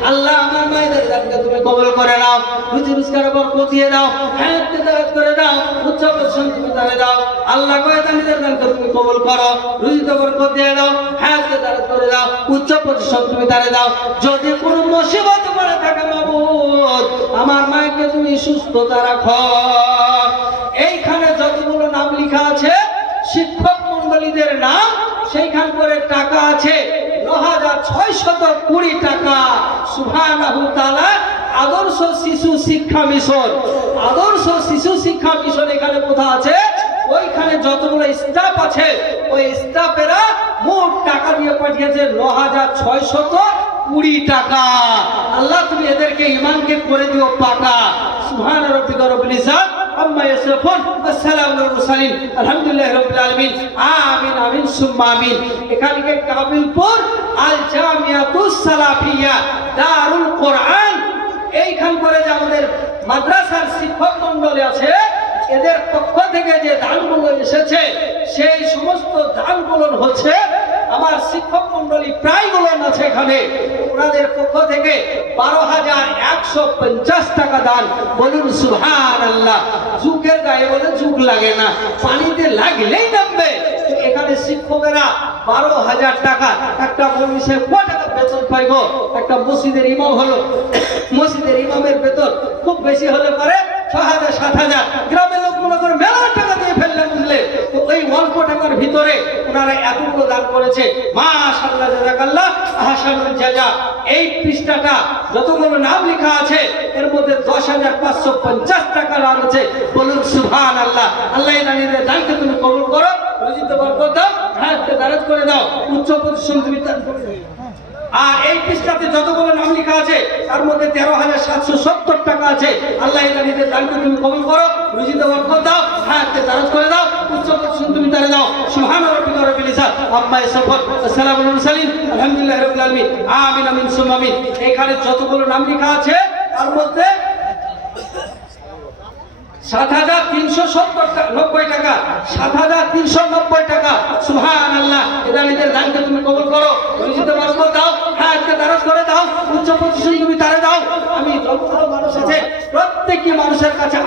আল্লাহ আমার মায়েদের দানকে তুমি কবুল করে নাও, রুজি রোজগার বরকত দিয়ে দাও, হায়াতকে দারাজ করে দাও, উচ্চ প্রতিষ্ঠান তুমি তারে দাও। আল্লাহ গো এদানিদের দানকে তুমি কবুল করো, রুজিতে বরকত দিয়ে দাও, হায়াতকে দারাজ করে দাও, উচ্চ প্রতিষ্ঠান তুমি তারে দাও। যদি কোনো মুসিবত পড়ে থাকে মাবুদ আমার মাকে তুমি সুস্থতা রাখো। এইখানে যতগুলো নাম লেখা আছে শিক্ষক মন্ডলীদের নাম, সেইখান করে টাকা আছে 9,620 টাকা। সুবহানাহু তাআলা আদর্শ শিশু শিক্ষা মিশন, আদর্শ শিশু শিক্ষা মিশন এখানে কোথা আছে? ওইখানে যতগুলো স্টাফ আছে ওই স্টাফেরা মোট টাকা দিয়ে পাঠিয়েছে ৯,৬২০ টাকা। আল্লাহ তুমি এদেরকে ইমানকে করে দিও পাকা। সুবহান রাব্বিকা রাব্বিল ইজ্জাত আম্মা ইয়াসিফুন ওয়া সালামুন আলাল মুরসালিন আলহামদুলিল্লাহি রাব্বিল আলামিন। আমিন আমিন সুম্মা আমিন। এখানকে কাবিলপুর আল জামিয়াতুস সালাফিয়া দারুল কোরআন এইখান করে যে আমাদের মাদ্রাসার শিক্ষক মণ্ডলী আছে এদের পক্ষ থেকে যে দানগুলো এসেছে সেই সমস্ত দানগুলো হচ্ছে আমার শিক্ষক মণ্ডলী প্রায়গুলো আছে এখানে ওনাদের পক্ষ থেকে 12,150 টাকা দান। বলুন সুবহানাল্লাহ। যুগের গায়ে বলে যুগ লাগে না, পানিতে লাগলেই নামবে। এখানে শিক্ষকেরা 12,000 টাকা, একটা মনীষে কত টাকা বেতন পাইব? একটা মসজিদের ইমাম হলো, মসজিদের ইমামের বেতন খুব বেশি হলে পরে 6,000 7,000, গ্রামের লোক মনে করে মেলা টাকা দিয়ে ফেললেন বুঝলে। তো ওই অল্প টাকার ভিতরে ওনারা এতগুলো দান করেছে। মাশাআল্লাহ জাযাকাল্লাহ আহসানুল জাযা। এই পৃষ্ঠাটা যতগুলো নাম লেখা আছে এর মধ্যে 10,550 টাকা নাম আছে। বলুন সুবহানাল্লাহ। আল্লাহ এই দানকে তুমি কবুল করো, রুজিতে বরকত দাও, হায়াতকে দারাজ করে দাও, উচ্চ প্রতিষ্ঠান তুমি আর এই পৃষ্ঠাতে যতগুলো নাম লেখা আছে তার মধ্যে 13,770 টাকা আছে। আল্লাহ এই দানকে তুমি কবুল করো, রুজিতে বরকত দাও, হায়াতকে দারাজ করে দাও, উচ্চ প্রতিষ্ঠান তুমি তারে দাও। সুবহান রাব্বিকা রাব্বিল ইজ্জাত আম্মা ইয়াসিফুন ওয়া সালামুন আলাল মুরসালিন আলহামদুলিল্লাহি রাব্বিল আলামিন। আমিন আমিন সুম্মা আমিন। এখানে যতগুলো নাম লেখা আছে তার মধ্যে 7,390 টাকা, 7,390 টাকা। সুবহানাল্লাহ। এদের দানকে তুমি কবুল করো, রুজিতে বরকত দাও, হায়াতকে দারাজ করে দাও, উচ্চ প্রতিষ্ঠান তুমি তারে দাও। আমি যতগুলো মানুষ আছে প্রত্যেকটি মানুষের কাছে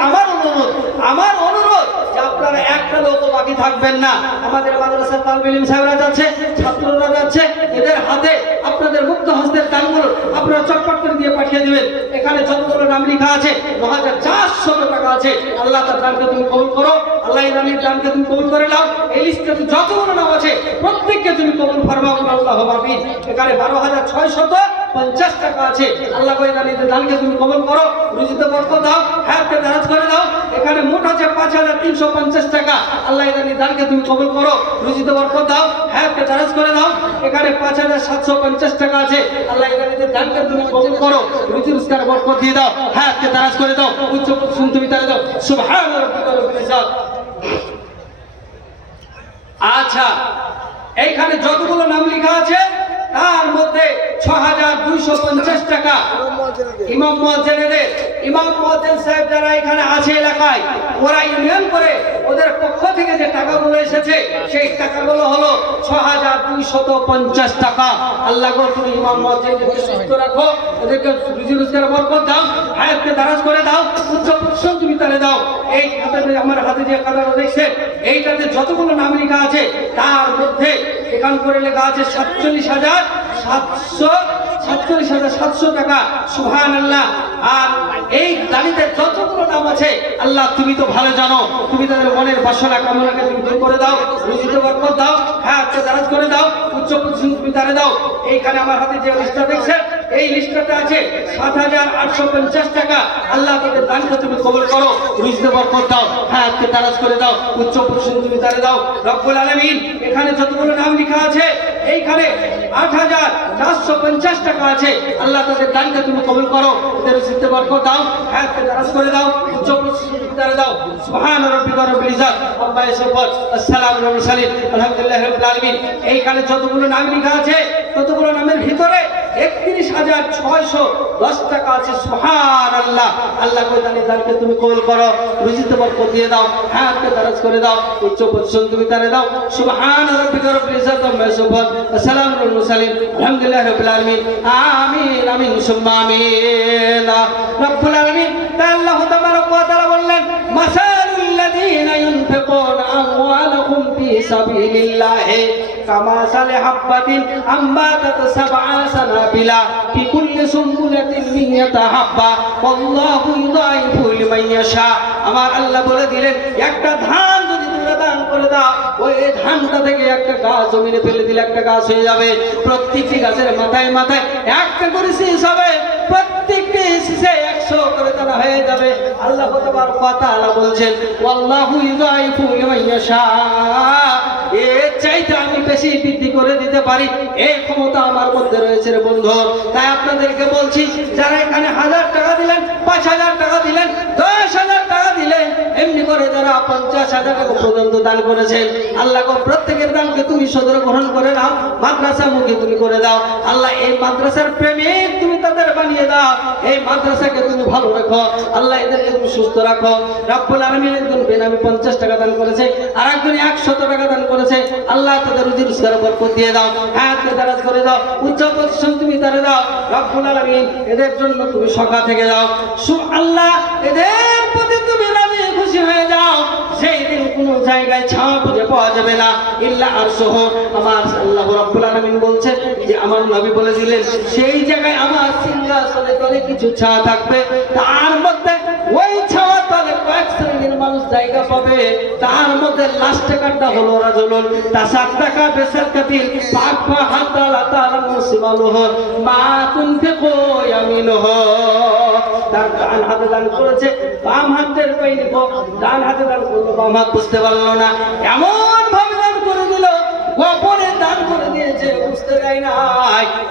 আমার অনুরোধ যে আপনারা একটা লোক বাকি থাকবেন না। আমাদের মাদ্রাসার তালিবে ইলম সাহেবরা যাচ্ছে, ছাত্ররা যাচ্ছে, এদের হাতে আপনাদের মুক্ত হস্তের দানগুলো আপনারা চটপট করে দিয়ে পাঠিয়ে দিবেন। এখানে যতগুলো নাম লেখা আছে 9,400 টাকা আছে। আল্লাহ তার দানকে তুমি কবুল করো, আল্লাহ এই দানকে তুমি কবুল করে নাও। এই লিস্টে যতগুলো নাম আছে প্রত্যেককে তুমি কবুল ফরমাও আল্লাহুম্মা আমিন। এখানে 12,650 টাকা আছে। আল্লাহ এই দানকে তুমি কবুল করো, রুজিতে বরকত দাও, হায়াতকে দারাজ করে দাও। এখানে মোট আছে 5,350 টাকা। আল্লাহ এই দানকে তুমি কবুল করো, রুজিতে বরকত দাও, হায়াতকে দারাজ করে দাও। এখানে 5,750 টাকা আছে। আল্লাহ এই দানকে তুমি কবুল করো, রুজি রোজগার বরকত দিয়ে দাও, হায়াতকে দারাজ করে দাও, উচ্চ প্রতিষ্ঠান তুমি তারে দাও। সুবহান রাব্বিকা রাব্বিল ইজ্জাত। আচ্ছা, এইখানে যতগুলো নাম লেখা আছে তার মধ্যে 6,250 টাকা ইমাম মুয়াজ্জিন সাহেব যারা এখানে আছে এলাকায় ওরা ইউনিয়ন করে ওদের পক্ষ থেকে যে টাকাগুলো এসেছে সেই টাকাগুলো হলো 6,250 টাকা। আল্লাহ গো তুমি ইমাম মুয়াজ্জিনকে সুস্থ রাখো, ওদেরকে রুজি রোজগার বরকত দাও, হায়াতকে দারাজ করে দাও, উচ্চ প্রতিষ্ঠান তুমি তারে দাও। এই আমার হাতে যে কাগজ দেখছেন এইটাতে যতগুলো নাম লেখা আছে তার মধ্যে এখান করে লেখা আছে 47,700 টাকা। সুবহানাল্লাহ। আর এই দানিতে যতগুলো নাম আছে আল্লাহ তুমি তো ভালো জানো, তুমি তাদের মনের বাসনা কামনাকে তুমি দূর করে দাও, রুজিতে বরকত দাও, হায়াতকে দারাজ করে দাও, উচ্চ প্রতিষ্ঠান তুমি তারে দাও। এইখানে আমার হাতে যে লিস্টটা দেখছেন এই লিস্টটাতে আছে 7,850 টাকা। আল্লাহ তাদের দানকে তুমি কবুল করো, রুজিতে বরকত দাও, হায়াতকে দারাজ করে দাও, উচ্চ প্রতিষ্ঠান তুমি তারে দাও। রব্বুল আলামিন। এখানে যতগুলো নাম লেখা আছে এইখানে 8,450 টাকা আছে। আল্লাহ তাদের দানকে তুমি কবুল করো, ওদের রুজিতে বরকত দাও, হায়াতকে দারাজ করে দাও, উচ্চ প্রতিষ্ঠান তুমি তারে দাও। সুবহান রাব্বিকা রাব্বিল ইজ্জাত আম্মা ইয়াসিফুন আসসালামু আলাল মুরসালিন আলহামদুলিল্লাহি রাব্বিল আলামিন। এইখানে যতগুলো নাম লেখা আছে ততগুলো নামের ভিতরে 31,610 টাকা আছে। সুবহানাল্লাহ। আল্লাহ দানকে তুমি কবুল করো, রুজিতে বরকত দিয়ে দাও, হায়াতকে দারাজ করে দাও, উচ্চ প্রতিষ্ঠান তুমি তারে দাও। সুবহান রাব্বিকা রাব্বিল ইজ্জাতি আম্মা ইয়াসিফুন আসসালামু আলাল মুরসালিন আলহামদুলিল্লাহি রাব্বিল আলামিন। আমিন আমিন সুম্মা আমিন। রব্বুল আলামিন আল্লাহু তাবারাকা ওয়া তাআলা বললেন মাসালুল্লাযীনা ইউনফিকুনা আমওয়ালাহুম ফী সাবিলিল্লাহি কামাসালি হাব্বাতিন আম্বাতাত সাবআ সানাবিলা ফি কুল্লি সুমবুলাতিন মিয়াতা হাব্বা আল্লাহু ইউদাইফু লিমান ইয়াশা। আমার আল্লাহ বলে দিলেন একটা ধান যদি তোমরা দান করে দাও ওই ধানটা থেকে একটা গাছ জমিনে ফেলে দিলে একটা গাছ হয়ে যাবে। প্রত্যেকটি গাছের মাথায় মাথায় একটা করে শীষ হবে। প্রত্যেকটি শেষে 100 করে তারা হয়ে যাবে। আল্লাহ তাবারক ওয়া তাআলা বলছেন ওয়াল্লাহু ইউযাইফু লিমান ইয়াশা, এর চাইতে আমি বেশি বৃদ্ধি করে দিতে পারি, এই ক্ষমতা আমার মধ্যে রয়েছে রে বন্ধু। তাই আপনাদেরকে বলছি, যারা এখানে 1000 টাকা দিলেন, 5000 টাকা দিলেন, 10000 টাকা দিলেন, এমনি করে যারা 50000 টাকা পর্যন্ত দান করেছেন, আল্লাহ গো প্রত্যেকের দানকে তুমি সদর গ্রহণ করে নাও, মাদ্রাসামুখী তুমি করে দাও। আল্লাহ এই মাদ্রাসার প্রেমিক তুমি তাদের বানিয়ে দাও, এই মাদ্রাসাকে তুমি ভালো রাখো। আল্লাহ এদেরকে তুমি সুস্থ রাখো। রব্বুল আলামিন একজন বেনামি 50 টাকা দান করেছে, আর একজন 100 টাকা দান করেছে। আল্লাহ তাদের রুজি রোজগারে বরকত দিয়ে দাও, হায়াতকে দারাজ করে দাও, উচ্চ পজিশন তুমি তারে দাও। রব্বুল আলামিন এদের জন্য তুমি সখা থেকে দাও। আল্লাহ এদের প্রতি তুমি রাজি খুশি হয়ে যাও। সেই দিন কোনো জায়গায় ছায়া খুঁজে পাওয়া যাবে না ইল্লা আরশুহ। আমার আল্লাহ রাব্বুল আলামিন বলছেন যে আমার নবী বলে দিলেন, সেই জায়গায় আমার সিংহাসনে তলে কিছু ছায়া থাকবে, তার মধ্যে ওই ছায়া তলে কয়েক শ্রেণীর মানুষ জায়গা পাবে। তার মধ্যে লাস্ট কাটটা হলো রাজুলুন তাসাদ্দাকা বিসাদকাতিন ফাআফা হাত্তা লা তা'লামু শিমালুহু মা তুনফিকু ইয়ামিনুহু। তার ডান হাতে দান করেছে, বাম হাতের কই নিব, ডান হাতে দান করলো, বাম হাত বুঝতে পারলো না, এমন ভাবে দান করে দিল, গোপনে দান করে দিয়েছে,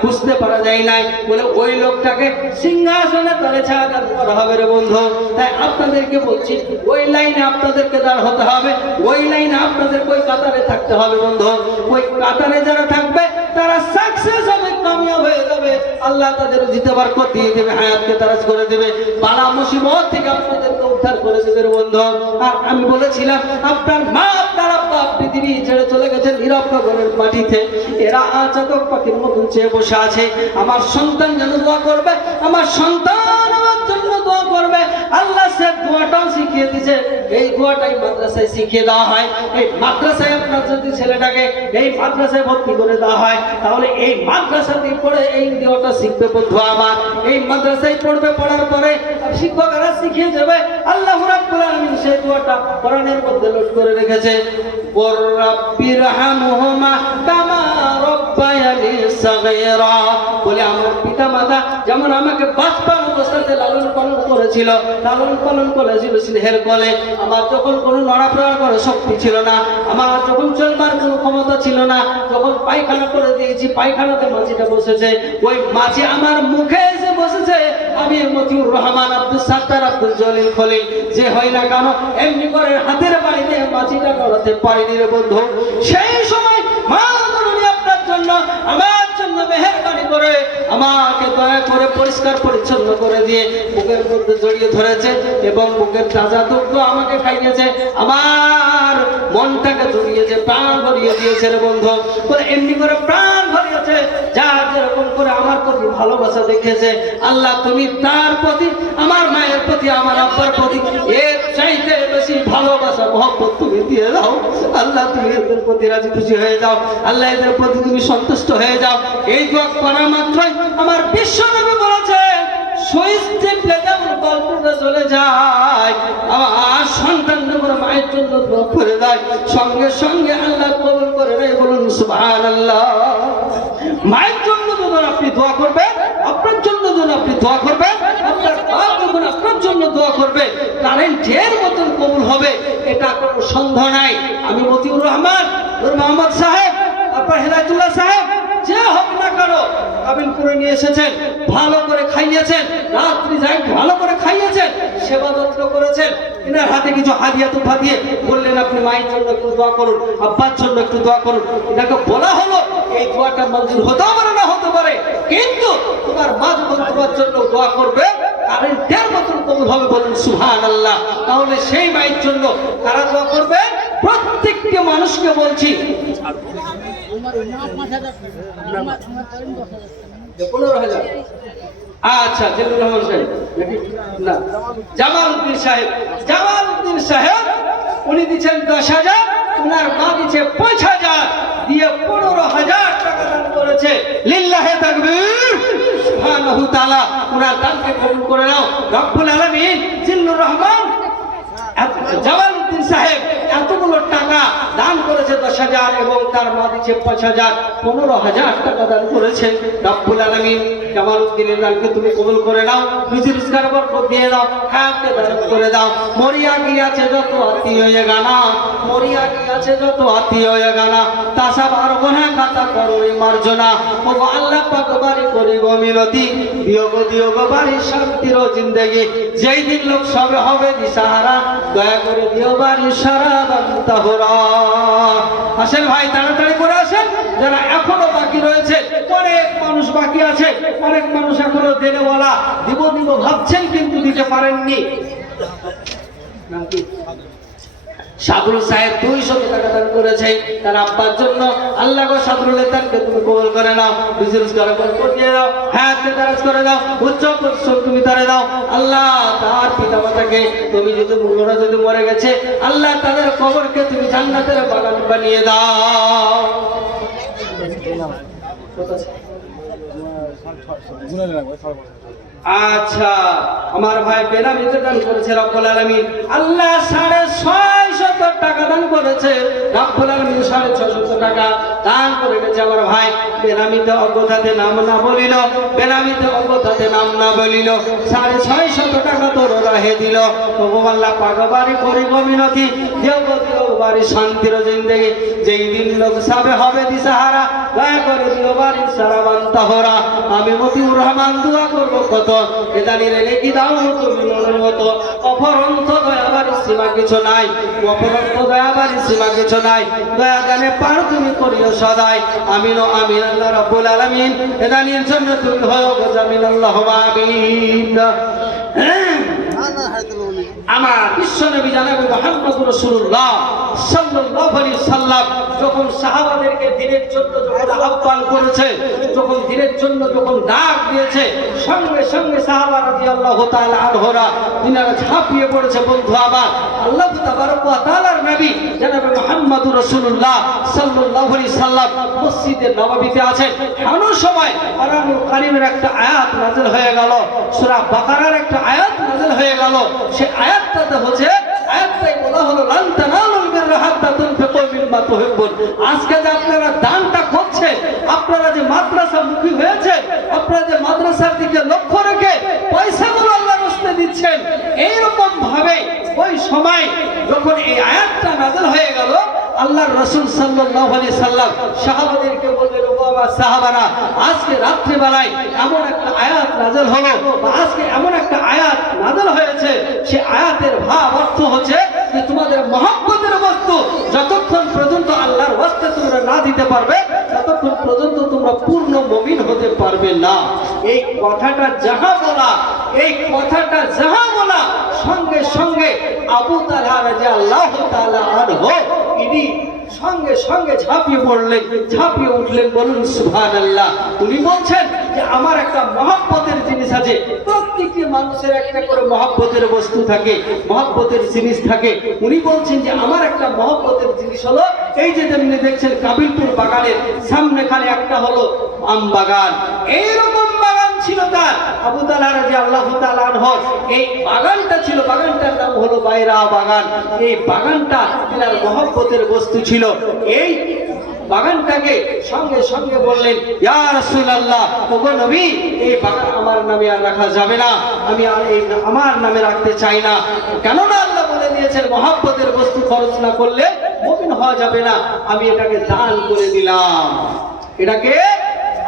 বুঝতে পারা যায় নাই বলে ওই লোকটাকে সিংহাসনে তলে ছায়া দান করা হবে রে বন্ধু। তাই আপনাদেরকে বলছি, ওই লাইনে আপনাদেরকে দাঁড় হতে হবে, ওই লাইনে আপনাদের ওই কাতারে থাকতে হবে বন্ধু। ওই কাতারে যারা থাকবে তারা সাকসেস হবে, কামিয়াব হয়ে যাবে। আল্লাহ তাদের জিতে বরকত দিয়ে দেবে, হায়াতকে দারাজ করে দেবে, বালা মুসিবত থেকে আপনাদেরকে উদ্ধার করে দেবে রে বন্ধু। আর আমি বলেছিলাম, আপনার মা আপনার আব্বা পৃথিবী ছেড়ে চলে গেছেন নীরব গগনের মাটিতে, এরা চাতক পাখির মতন চেয়ে বসে আছে। আমার সন্তান যেন দোয়া করবে, আমার সন্তান আমার জন্য দোয়া করবে। আল্লাহ সে দোয়াটাও শিখিয়ে দিয়েছে, এই দোয়াটাই মাদ্রাসায় শিখিয়ে দেওয়া হয়। এই মাদ্রাসায় আপনার যদি ছেলেটাকে এই মাদ্রাসায় ভর্তি করে দেওয়া হয়, তাহলে এই মাদ্রাসাতে পড়ে এই দোয়াটা শিখবে বন্ধু আমার। এই মাদ্রাসায় পড়বে, পড়ার পরে শিক্ষকরা শিখিয়ে দেবে। আল্লাহ রাব্বুল আলামিন সেই দোয়াটা কোরআনের মধ্যে নোট করে রেখেছে, ওর রাব্বিরহামহুমা কামা রাব্বায়ানি সাগীরা। বলে আমার পিতা মাতা যেমন আমাকে বাচ্চার অবস্থাতে লালন পালন করেছিল, স্নেহের কোলে, আমার যখন কোনো নড়াচড়া করার শক্তি ছিল না, আমার যখন চলবার কোনো ক্ষমতা ছিল না, যখন পায়খানা করে দিয়েছি, পায়খানাতে মাছিটা বসেছে, ওই মাছি আমার মুখে এসে বসেছে। আমি মতিউর রহমান, আব্দুল সাত্তার, আব্দুল জলিল খলিল যে হয় না কেন, এমনি করে হাতের বাড়িতে মাছিটা নড়াতে পারিনি রে বন্ধু। সেই সময় মা জননী আপনার জন্য, আমার জন্য মেহেরবানি করে আমাকে দয়া করে পরিষ্কার পরিচ্ছন্ন করে দিয়ে বুকের মধ্যে জড়িয়ে ধরেছে এবং বুকের তাজা দুগ্ধ আমাকে খাইয়েছে, আমার মনটাকে জড়িয়েছে, প্রাণ ভরিয়ে দিয়েছে রে বন্ধু। বলে এমনি করে প্রাণ ভরিয়েছে, যা যেরকম করে আমার প্রতি ভালোবাসা দেখেছে, আল্লাহ তুমি তার প্রতি, আমার মায়ের প্রতি, আমার আব্বার প্রতি এর চাইতে বেশি ভালোবাসা মহব্বত তুমি দিয়ে দাও। আল্লাহ তুমি এদের প্রতি রাজি খুশি হয়ে যাও, আল্লাহ এদের প্রতি তুমি সন্তুষ্ট হয়ে যাও। এই দোয়া করা মাত্রই আমার বিশ্ব নবী বলেছে, সুইচ টিপলে যেমন বাল্বটা জ্বলে যায়, আমার সন্তান যখন মায়ের জন্য দোয়া করে দেয়, সঙ্গে সঙ্গে আল্লাহ কবুল করে নেয়। বলুন সুবহানাল্লাহ। মায়ের জন্য যখন আপনি দোয়া করবেন, আপনার জন্য যখন আপনি দোয়া করবেন, আপনার বাপ যখন আপনার জন্য দোয়া করবে, কারেন্টের মতন কবুল হবে, এটা কোনো সন্দেহ নাই। আমি মতিউর রহমান, নূর মোহাম্মদ সাহেব, আপনার হেদায়েতুল্লাহ সাহেব, যে হোক না কেন, কাবিল করে নিয়ে এসেছেন, ভালো করে খাইয়েছেন, রাত্রি যাই ভালো করে খাইয়েছেন, সেবা যত্ন করেছেন, এনার হাতে কিছু হাদিয়া তুফা দিয়ে বললেন আপনি মায়ের জন্য একটু দোয়া করুন, আব্বার জন্য একটু দোয়া করুন। এটাকে বলা হলো, এই দোয়াটা মঞ্জুর হতেও পারে না হতে পারে, কিন্তু তোমার মা যখন তোমার জন্য দোয়া করবে, কারেন্টের মতন কবুল হবে। বলুন সুবহানাল্লাহ। তাহলে সেই মায়ের জন্য কারা দোয়া করবে? প্রত্যেকটি মানুষকে বলছি, 15,000। আচ্ছা, জিল্লুর রহমান সাহেব না, জামালউদ্দিন সাহেব, জামালউদ্দিন সাহেব উনি দিচ্ছেন 10,000, উনার মা দিচ্ছে 5,000, দিয়ে 15,000 টাকা দান করেছে। লিল্লাহে তাকবীর, সুবহানাহু তাআলা উনার দানকে কবুল করে নাও। রব্বুল আলামিন জিল্লুর রহমান, জামালউদ্দিন সাহেব এত যতগুলো টাকা দান করেছে 10,000 এবং তার মা দিচ্ছে 5,000, 15,000 টাকা দান করেছে। রব্বুল আলামিন জামালউদ্দিনের দানকে তুমি কবুল করে নাও, রুজি রোজগার বরকত দিয়ে দাও, হায়াতকে দান করে দাও। মরিয়া গিয়াছে যত আত্মীয় হয়ে গানা, মরিয়া গিয়াছে যত আত্মীয় হয়ে গানা, তাসাব আর গোনা খাতা করো মার্জনা। ও আল্লাহ পাক বাড়ি করিব মিনতি, বিয়োগ দিয়োগ বাড়ি শান্তির জিন্দেগি। যেই দিন লোক সবে হবে দিশাহারা, দয়া করে দিও বাড়ি সারা বান্তাহরা। আসেন ভাই, তাড়াতাড়ি করে আসেন। যারা এখনো বাকি রয়েছে, অনেক মানুষ বাকি আছে, অনেক মানুষ এখনো দেনেওয়ালা, দিব দিব ভাবছেন কিন্তু দিতে পারেননি। নাম কি? সাদরুল সাহেব 200 টাকা দান করেছে তার আব্বার জন্য। আল্লাহ গো সাদরুলের দানকে তুমি কবুল করে নাও, রুজি রোজগার বরকত দিয়ে দাও, হায়াতকে দারাজ করে দাও, উচ্চ পরিশ্রম তুমি তারে দাও। আল্লাহ তার পিতা মাতাকে তুমি যদি ওরা যদি মরে গেছে, আল্লাহ তাদের কবরকে তুমি জান্নাতের বাগান বানিয়ে দাও। আচ্ছা, আমার ভাই বেনামিতে দান করেছে রব্বুল আলামিন। আল্লাহ 650 টাকা দান করেছে রব্বুল আলামিন, 650 টাকা দান করে গেছে আমার ভাই। বেনামিতে অজ্ঞতাতে নাম না বলিল, বেনামিতে অজ্ঞতাতে নাম না বলিল, 650 টাকা তোর রাহে দিল। তবু আল্লাহ পাক বাড়ি করিব মিনতি, দেব দিও বাড়ি শান্তির জিন্দেগি। যেই দিন লোক সাবে হবে দিশাহারা, দয়া করে দিও বাড়ি সারা বান্তাহরা। আমি মতিউর রহমান দোয়া করবো কত, এদানির লেখি দাও তুমি মনের মতো। অপরন্ত দয়াবাড়ি সীমা কিছু নাই, অপরন্ত দয়াবাড়ি সীমা কিছু নাই। দয়া দানে পার তুমি করিও সদাই। আমিন ও আমিন আল্লাহ রাব্বুল আলামিন। এদানির জন্য তুমি হও জামিন, আল্লাহুম্মা আমিন। আমার বিশ্বনবী জনাবে মুহাম্মদ রাসূলুল্লাহ সাল্লাল্লাহু আলাইহি সাল্লাম যখন সাহাবাদেরকে দিনের জন্য যখন আহ্বান করেছে, যখন দিনের জন্য যখন ডাক দিয়েছে, সঙ্গে সঙ্গে সাহাবা রাদিয়াল্লাহু তাআলা আনহুরা দিনারা ঝাঁপিয়ে পড়েছে। বন্ধু আমার, আল্লাহ তাবারক ওয়া তাআলার নবী জনাবে মুহাম্মদ রাসূলুল্লাহ সাল্লাল্লাহু আলাইহি সাল্লাম মসজিদে নববীতে আছেন। এমন সময় কোরআনুল কারীমের একটা আয়াত নাযিল হয়ে গেল, সূরা বাকারার একটা আয়াত নাযিল হয়ে গেল। সে আয়াতটাতে হচ্ছে, আয়াতটাই বলা হলো লান তানালুল বিররা হাত্তা তুনফিকু মিম্মা তুহিব্বুন। আজকে যে আপনারা দানটা করছেন, আপনারা যে মাদ্রাসা মুখী হয়েছে, আপনারা যে মাদ্রাসার দিকে লক্ষ্য রেখে পয়সাগুলো আল্লাহর রাস্তায় দিচ্ছেন, এইরকম ভাবে ওই সময় যখন এই আয়াতটা নাযিল হয়ে গেল, আল্লাহর রাসূল সাল্লাল্লাহু আলাইহি সাল্লাম সাহাবাদেরকে বললেন, ও আমার সাহাবারা, আজকে রাত্রি বেলায় এমন একটা আয়াত নাযিল হলো, আজকে এমন একটা আয়াত নাযিল হয়েছে, সে আয়াতের ভাব অর্থ হচ্ছে যে তোমাদের মহব্বতের বস্তু যতক্ষণ পর্যন্ত আল্লাহর ওয়াস্তে তোমরা না দিতে পারবে, ততক্ষণ পর্যন্ত তোমরা পূর্ণ মুমিন হতে পারবে না। এই কথাটা যাহা বলা, এই কথাটা যাহা বলা, সঙ্গে সঙ্গে আবু তালহা রাদিয়াল্লাহু তাআলা আনহু ইনি সঙ্গে সঙ্গে ঝাঁপিয়ে পড়লেন, ঝাঁপিয়ে উঠলেন। বলুন সুবহানাল্লাহ। উনি বলছেন যে আমার একটা মহব্বতের জিনিস আছে। প্রত্যেকটি মানুষের একটা করে মহব্বতের বস্তু থাকে, মহব্বতের জিনিস থাকে। উনি বলছেন যে আমার একটা মহব্বতের জিনিস হলো এই যে যেমনি দেখছেন কাবিলপুর বাগানের সামনেখানে একটা হলো আম বাগান, এইরকম বাগান ছিল তার। আবু তালহা রাদিয়াল্লাহু তাআলা আনহু এই বাগানটা ছিল, বাগানটার নাম হলো বাইরা বাগান। এই বাগানটা তার মহব্বতের বস্তু ছিল। এই বাগানটাকে সঙ্গে সঙ্গে বললেন, ইয়া রাসূলুল্লাহ, ওগো নবী, এই বাগান আমার নামে আর রাখা যাবে না, আমি আর এই আমার নামে রাখতে চাই না। কেননা আল্লাহ বলে দিয়েছেন মহব্বতের বস্তু খরচ না করলে মুমিন হওয়া যাবে না। আমি এটাকে দান করে দিলাম, এটাকে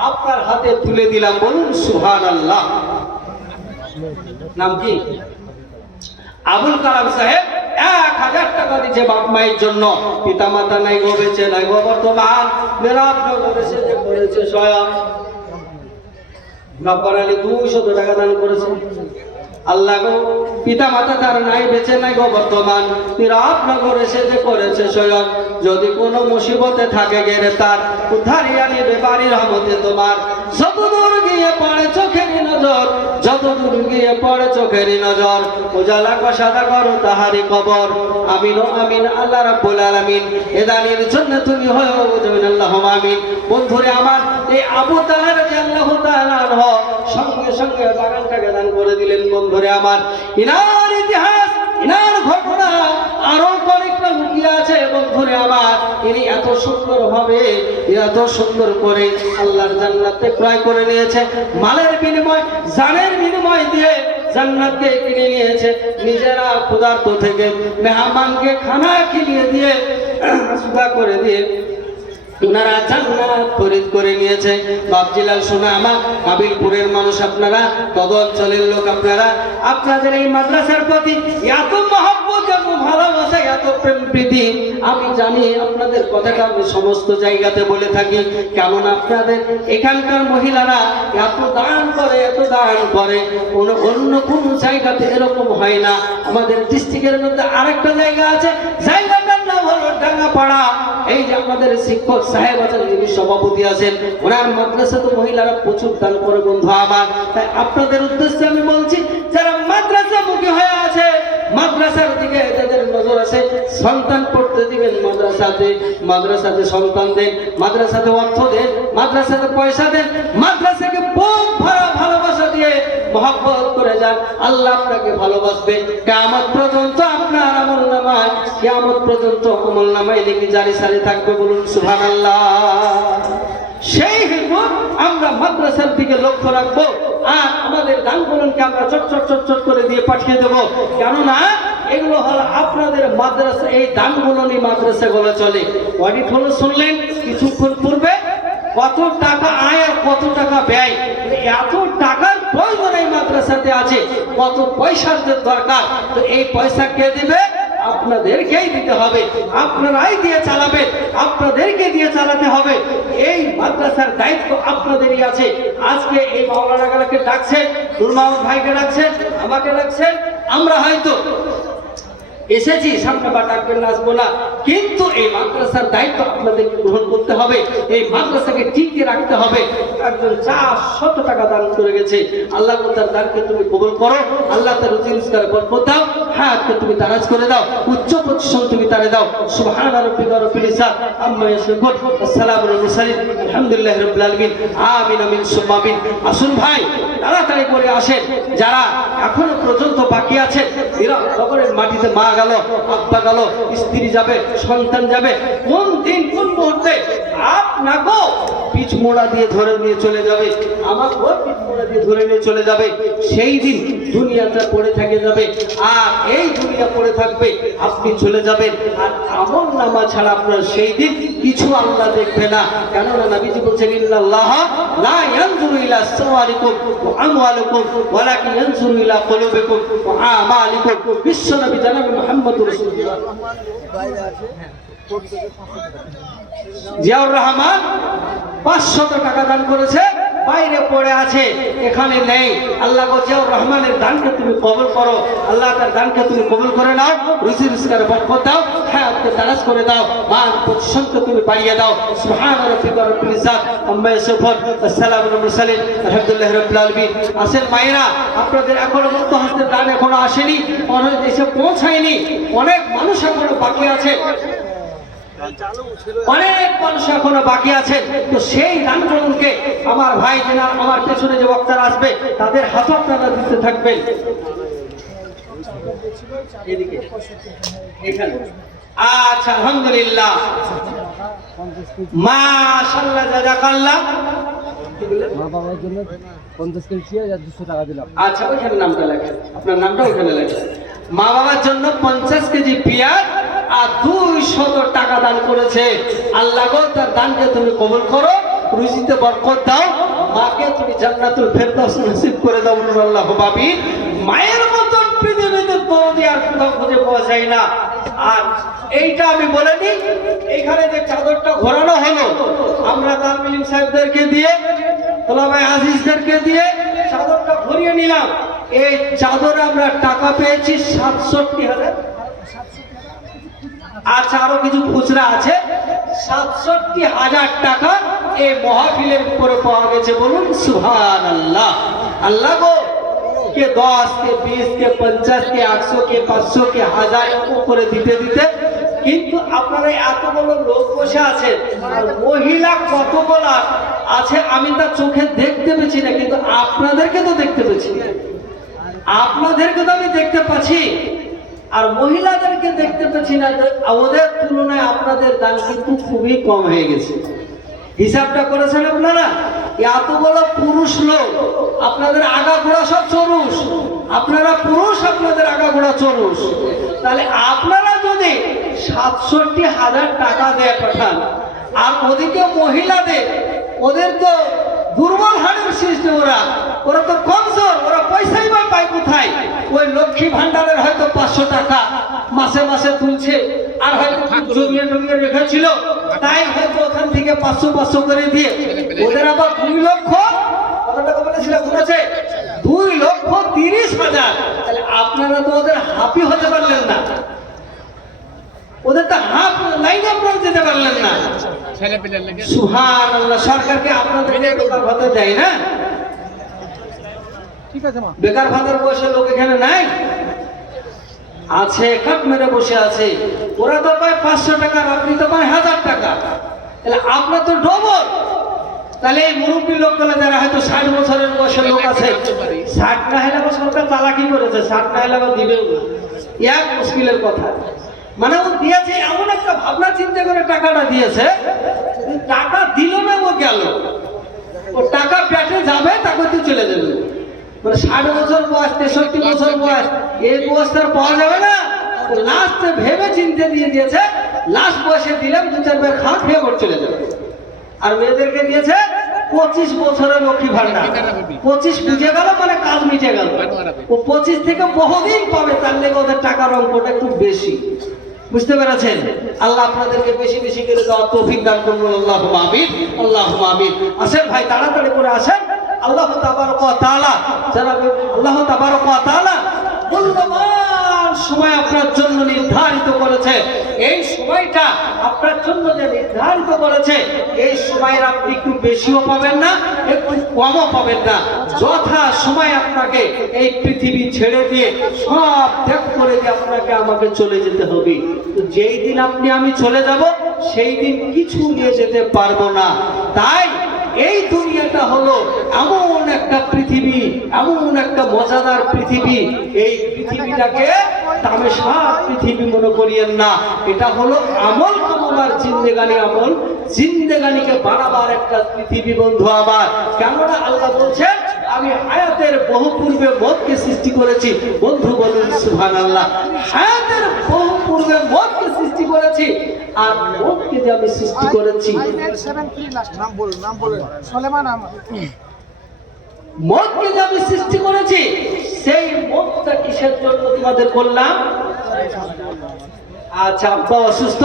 আপনার হাতে তুলে দিলাম। বলুন সুবহানাল্লাহ। নাম কি? আবুল কালাম সাহেব 1000 টাকা দিচ্ছে বাপ মায়ের জন্য। পিতা মাতা নাই গো, বেঁচে নাই গো বর্তমান, মেরাবনগরে সে যে করেছে স্বয়ং। গফর আলী 200 টাকা দান করেছে। আল্লাহ গো, পিতা মাতা তার নাই, বেঁচে নাই গো বর্তমান, মেরাবনগরে সে যে করেছে স্বয়ং। যদি কোনো মুসিবতে থাকে গ্রেফতার, উদ্ধারিয়া নেবে বাড়ির রহমতে তোমার। যতদূর গিয়ে পড়ে চোখেরই নজর, যতদূর গিয়ে পড়ে চোখেরই নজর, উজালা কষাদা করো তাহারি কবর। আমিন ও আমিন আল্লাহ রাব্বুল আলামিন। এদানির জন্য তুমি হয়ে বুঝবেন, আল্লাহুম্মা আমিন। বন্ধুরে আমার, এই আবু তালহা রাদিয়াল্লাহু তাআলা আনহু সঙ্গে সঙ্গে বাগানটাকে দান করে দিলেন। বন্ধুরে আমার, ইনার ইতিহাস, ইনার ঘটনা আরো অনেকটা লুকিয়ে আছে এবং ধরে আমার ইনি এত সুন্দর ভাবে এত সুন্দর করে আল্লাহর জান্নাতে ক্রয় করে নিয়েছে, মালের বিনিময় জানের বিনিময় দিয়ে জান্নাতকে কিনে নিয়েছে, নিজেরা ক্ষুধার্ত থেকে মেহমানকে খানা খিলিয়ে দিয়ে সুদা করে দিয়ে ওনারা জান্নাত খরিদ করে নিয়েছে। বাপজিলাল শোনা আমার কাবিলপুরের মানুষ আপনারা, তদ অঞ্চলের লোক আপনারা, আপনাদের এই মাদ্রাসার প্রতি এত মহব্বত, এত ভালোবাসা, এত প্রেম প্রীতি আমি জানি। আপনাদের কথাটা আমি সমস্ত জায়গাতে বলে থাকি, কেমন আপনাদের এখানকার মহিলারা এত দান করে, এত দান করে, অন্য কোন জায়গাতে এরকম হয় না। আমাদের ডিস্ট্রিক্টের মধ্যে আরেকটা জায়গা আছে, জায়গাটার নাম হলো ডাঙ্গাপাড়া। এই যে আমাদের শিক্ষক সাহেব আছেন, যিনি সভাপতি আছেন, ওনার মাদ্রাসাতে মহিলারা প্রচুর দান করে বন্ধু আমার। তাই আপনাদের উদ্দেশ্যে আমি বলছি, যারা মাদ্রাসা মুখী হয়ে আছে, মাদ্রাসার দিকে যাদের নজর আছে, সন্তান পড়তে দিবেন মাদ্রাসাতে সন্তান দেন, মাদ্রাসাতে অর্থ দেন, মাদ্রাসাতে পয়সা দেন, মাদ্রাসাকে বুক ভরা ভালোবাসা দিয়ে মহব্বত করে যান, আল্লাহ আপনাকে ভালোবাসবে। কিয়ামত পর্যন্ত আপনার আমলনামায়, কিয়ামত পর্যন্ত আমলনামায় লিখে জারি সারি থাকবে, বলুন সুবহানাল্লাহ। সেই হেতু আমরা মাদ্রাসার দিকে লক্ষ্য রাখবো, আর আমাদের দানগুলোকে আমরা চট করে দিয়ে পাঠিয়ে দেবো, কেননা এগুলো হলো আপনাদের মাদ্রাসা। এই দানগুলো নিয়ে মাদ্রাসাগুলো চলে। অডিট হলো শুনলেন কিছুক্ষণ পূর্বে, কত টাকা আয় আর কত টাকা ব্যয়, এত টাকার প্রয়োজন এই মাদ্রাসাতে আছে, কত পয়সার যে দরকার, তো এই পয়সা কে দিবে? আপনাদেরকেই দিতে হবে, আপনারাই দিয়ে চালাবেন, আপনাদেরকে দিয়ে চালাতে হবে। এই মাদ্রাসার দায়িত্ব আপনাদেরই আছে। আজকে এই মাওলানাকে ডাকছেন, নূর মাহমুদ ভাইকে ডাকছেন, আমাকে ডাকছেন, আমরা হয়তো এসেছি, সামনে বা ডাকবেন না, আসবো না, কিন্তু এই মাদ্রাসার দায়িত্ব আপনাদেরকে গ্রহণ করতে হবে, এই মাদ্রাসাকে টিকিয়ে রাখতে হবে। একজন 400 টাকা দান করে গেছে, আল্লাহ তার দানকে তুমি কবুল করো, আল্লাহ তার রুজি রোজগারে বরকত দাও, হায়াতকে তুমি দারাজ করে দাও, উচ্চ পজিশন তুমি তারে দাও। সুবহানা রাব্বিকা রাব্বিল ইজ্জাতি আম্মা ইয়াসিফুন, আসসালামু আলাল মুরসালিন, আলহামদুলিল্লাহি রাব্বিল আলামিন, আমিন আমিন সুম্মা আমিন। আসুন ভাই, তাড়াতাড়ি করে আসেন, যারা এখনো পর্যন্ত বাকি আছেন, এরা কবরের মাটিতে মা গেল, আব্বা গেল, স্ত্রী যাবে, সন্তান যাবে, কোন দিন কোন মুহূর্তে আপনাকেও পিছ মোড়া দিয়ে ধরে নিয়ে চলে যাবে, আমাকেও পিছ মোড়া দিয়ে ধরে নিয়ে চলে যাবে। সেই দিন দুনিয়াটা পড়ে থেকে যাবে, আর এই দুনিয়া পড়ে থাকবে, আপনি চলে যাবেন, আর আমল নামা ছাড়া আপনার সেই দিন কিছু আল্লাহ দেখবে না। কেননা নবীজি বলছেন, ইন্নাল্লাহ লা ইয়ানজুরু ইলা সাওয়ারিকুম ওয়া আমওয়ালিকুম ওয়ালাকিন ইয়ানজুরু ইলা কুলুবিকুম ওয়া আমালিকুম। বিশ্ব নবী জনাব মুহাম্মদুর রাসূলুল্লাহ জিয়াউর রহমান 500 টাকা দান করেছে, বাইরে পড়ে আছে, এখানে নেই। আল্লাহ জিয়াউর রহমানের দানকে তুমি কবুল করো, আল্লাহ তার দানকে তুমি কবুল করে নাও, রুজি রোজগারে বরকত দাও, হায়াতকে দারাজ করে দাও, মান প্রতিষ্ঠানকে তুমি বাড়িয়ে দাও। সুবহানা রাব্বিকা রাব্বিল ইজ্জাতি আম্মা ইয়াসিফুন, আসসালামু আলাল মুরসালিন, আলহামদুলিল্লাহি রাব্বিল আলামিন। আসেন মায়েরা, আপনাদের এখনো মুক্ত হস্তের দান এখনো আসেনি, অনেক এসে পৌঁছায়নি, অনেক মানুষ এখনো বাকি আছে, অনেক মানুষ এখনো বাকি আছেন। তো সেই দানগুলোকে আমার ভাই যেনা, আমার পেছনে যে বক্তারা আসবে, তাদের হাতে আপনারা দিতে থাকবেন। এদিকে, এখানে। আচ্ছা, আলহামদুলিল্লাহ, মাশাআল্লাহ, জাযাকাল্লাহ। মা বাবার জন্য 50 কেজি চিয়া 200 টাকা দিলাম। আচ্ছা, ওইখানে নামটা লেখেন, আপনার নামটা ওইখানে লেখেন। মা বাবার জন্য 50 কেজি পেঁয়াজ আর 200 টাকা দান করেছে। আল্লাহ গো, তার দানকে তুমি কবুল করো, রুজিতে বরকত দাও, মাকে তুমি জান্নাতুল ফেরদাউস নসিব করে দাও, আল্লাহু আমিন। মায়ের মতন পৃথিবীতে দৌড়ে আর কোথাও খুঁজে পাওয়া যায় না। আর এইটা আমি বলে দিই, এইখানে যে চাদরটা ঘোরানো হলো, আমরা তামিম সাহেবদেরকে দিয়ে, তোলাবাই আজিজদেরকে দিয়ে চাদরটা ঘুরিয়ে নিলাম। এই চাদরে আমরা টাকা পেয়েছি 67,000। আচ্ছা, আরো কিছু খুচরা আছে, 67,000 টাকা এই মাহফিলের উপরে পাওয়া গেছে, বলুন সুবহানাল্লাহ। আল্লাহ গো, কে 10 কে 20 কে 50 কে 800 কে 500 কে 1000 করে দিতে দিতে, কিন্তু আপনারা এতগুলো লোক বসে আছেন, মহিলা কতগুলো আছে আমি তা চোখে দেখতে পেছি না, কিন্তু আপনাদেরকে তো দেখতে পেছি, আপনাদেরকে তো আমি দেখতে পাচ্ছি। আর মহিলাদেরকে দেখতে পাচ্ছি না, ওদের তুলনায় আপনাদের দান কিন্তু খুবই কম হয়ে গেছে। হিসাবটা করেছেন আপনারা? এত বড় পুরুষ লোক, আপনাদের আগাগোড়া সব চরুষ, আপনারা পুরুষ, আপনাদের আগাগোড়া চরুষ। তাহলে আপনারা যদি ৬৭,০০০ টাকা দিয়ে পাঠান, আর ওদিকে মহিলাদের, ওদের তো দুর্বল হাড়ের সৃষ্টি, ওরা তো কমজোর, ওরা পয়সাই বা পায় কোথায়? ওই লক্ষ্মী ভান্ডারের হয়তো ৫০০ টাকা মাসে মাসে তুলছে, আর হয়তো জমিয়ে টমিয়ে রেখেছিল, তাই হয়তো ওখান থেকে ৫০০ করে দিয়ে ওদের আবার ২ লক্ষ, কত টাকা বলেছিলাম বলেছে ২,৩০,০০০। তাহলে আপনারা তো ওদের হাফই হতে পারলেন না, ওদের তো হাফ লাইন আপনারা যেতে পারলেন না। সুবহানাল্লাহ। সরকারকে আপনাদেরকে বেকার ভাতা দেয় না? ঠিক আছে মা, বেকার ভাতার বসে লোক এখানে নাই? আছে, কাট মেরে বসে আছে। ওরা তো পায় ৫০০ টাকা, আপনি তো পায় ১০০০ টাকা। তাহলে আপনার তো ডবল। তাহলে এই মুরব্বী লোকগুলো যারা হয়তো ৬০ বছরের বয়সের লোক আছে, ৬০ না হলে আবার সরকার চালাকি করেছে, ৬০ না হলে আবার দিবেও না, এক মুশকিলের কথা। মানে ও দিয়েছে এমন একটা ভাবনা চিন্তা করে টাকাটা দিয়েছে, টাকা দিল না, ও গেল, ও টাকা পেটে যাবে, তাকে চলে যাবে। মানে ৬০ বছর বয়স, ৬৩ বছর বয়স, এই বয়স তার পাওয়া যাবে না। লাস্টে ভেবে চিন্তে দিয়ে দিয়েছে, লাস্ট বয়সে দিলাম ২-৪ বার খাওয়া খেয়ে ওর চলে যাবে। আর মেয়েদেরকে দিয়েছে ২৫ বছরের লক্ষ্মী ভান্ডার। ২৫ বুঝে গেল মানে কাজ মিটে গেল। ও ২৫ থেকে বহুদিন পাবে, তার লেগে ওদের টাকার অঙ্কটা একটু বেশি। বুঝতে পেরেছেন? আল্লাহ আপনাদেরকে বেশি বেশি করে দেওয়ার তৌফিক দান করুন। আল্লাহুম্মা আমিন, আল্লাহুম্মা আমিন। আসেন ভাই, তাড়াতাড়ি করে আসেন। আল্লাহ তাবারক ওয়া তাআলা, জানাবে আল্লাহ তাবারক ওয়া তাআলা মূল্যবান সময় আপনার জন্য নির্ধারিত করেছে। এই সময়টা আপনার জন্য যে নির্ধারিত করেছে, এই সময়ের আপনি একটু বেশিও পাবেন না, একটু কমও পাবেন না। যথা সময় আপনাকে এই পৃথিবী ছেড়ে দিয়ে সব ত্যাগ করে দিয়ে আপনাকে আমাকে চলে যেতে হবে। তো যেই দিন আপনি আমি চলে যাব, সেই দিন কিছু নিয়ে যেতে পারবো না। তাই এই দুনিয়াটা হলো এমন একটা পৃথিবী, এমন একটা মজাদার পৃথিবী। এই পৃথিবীটাকে তামাশা পৃথিবী মনে করিয়েন না। এটা হলো আমল কামাবার জিন্দেগানি, আমল জিন্দেগানিকে বানাবার একটা পৃথিবী বন্ধু আমার। কেননা আল্লাহ বলছেন, আমি হায়াতের বহু পূর্বে মতকে সৃষ্টি করেছি। বন্ধু বলুন সুবহানাল্লাহ। হায়াতের বহু পূর্বে মতকে সৃষ্টি করেছি, আর মতকে যে আমি সৃষ্টি করেছি, মতকে যে আমি সৃষ্টি করেছি, সেই মতটা কিসের জন্য তোমাদের বললাম? আচ্ছা, আব্বা অসুস্থ,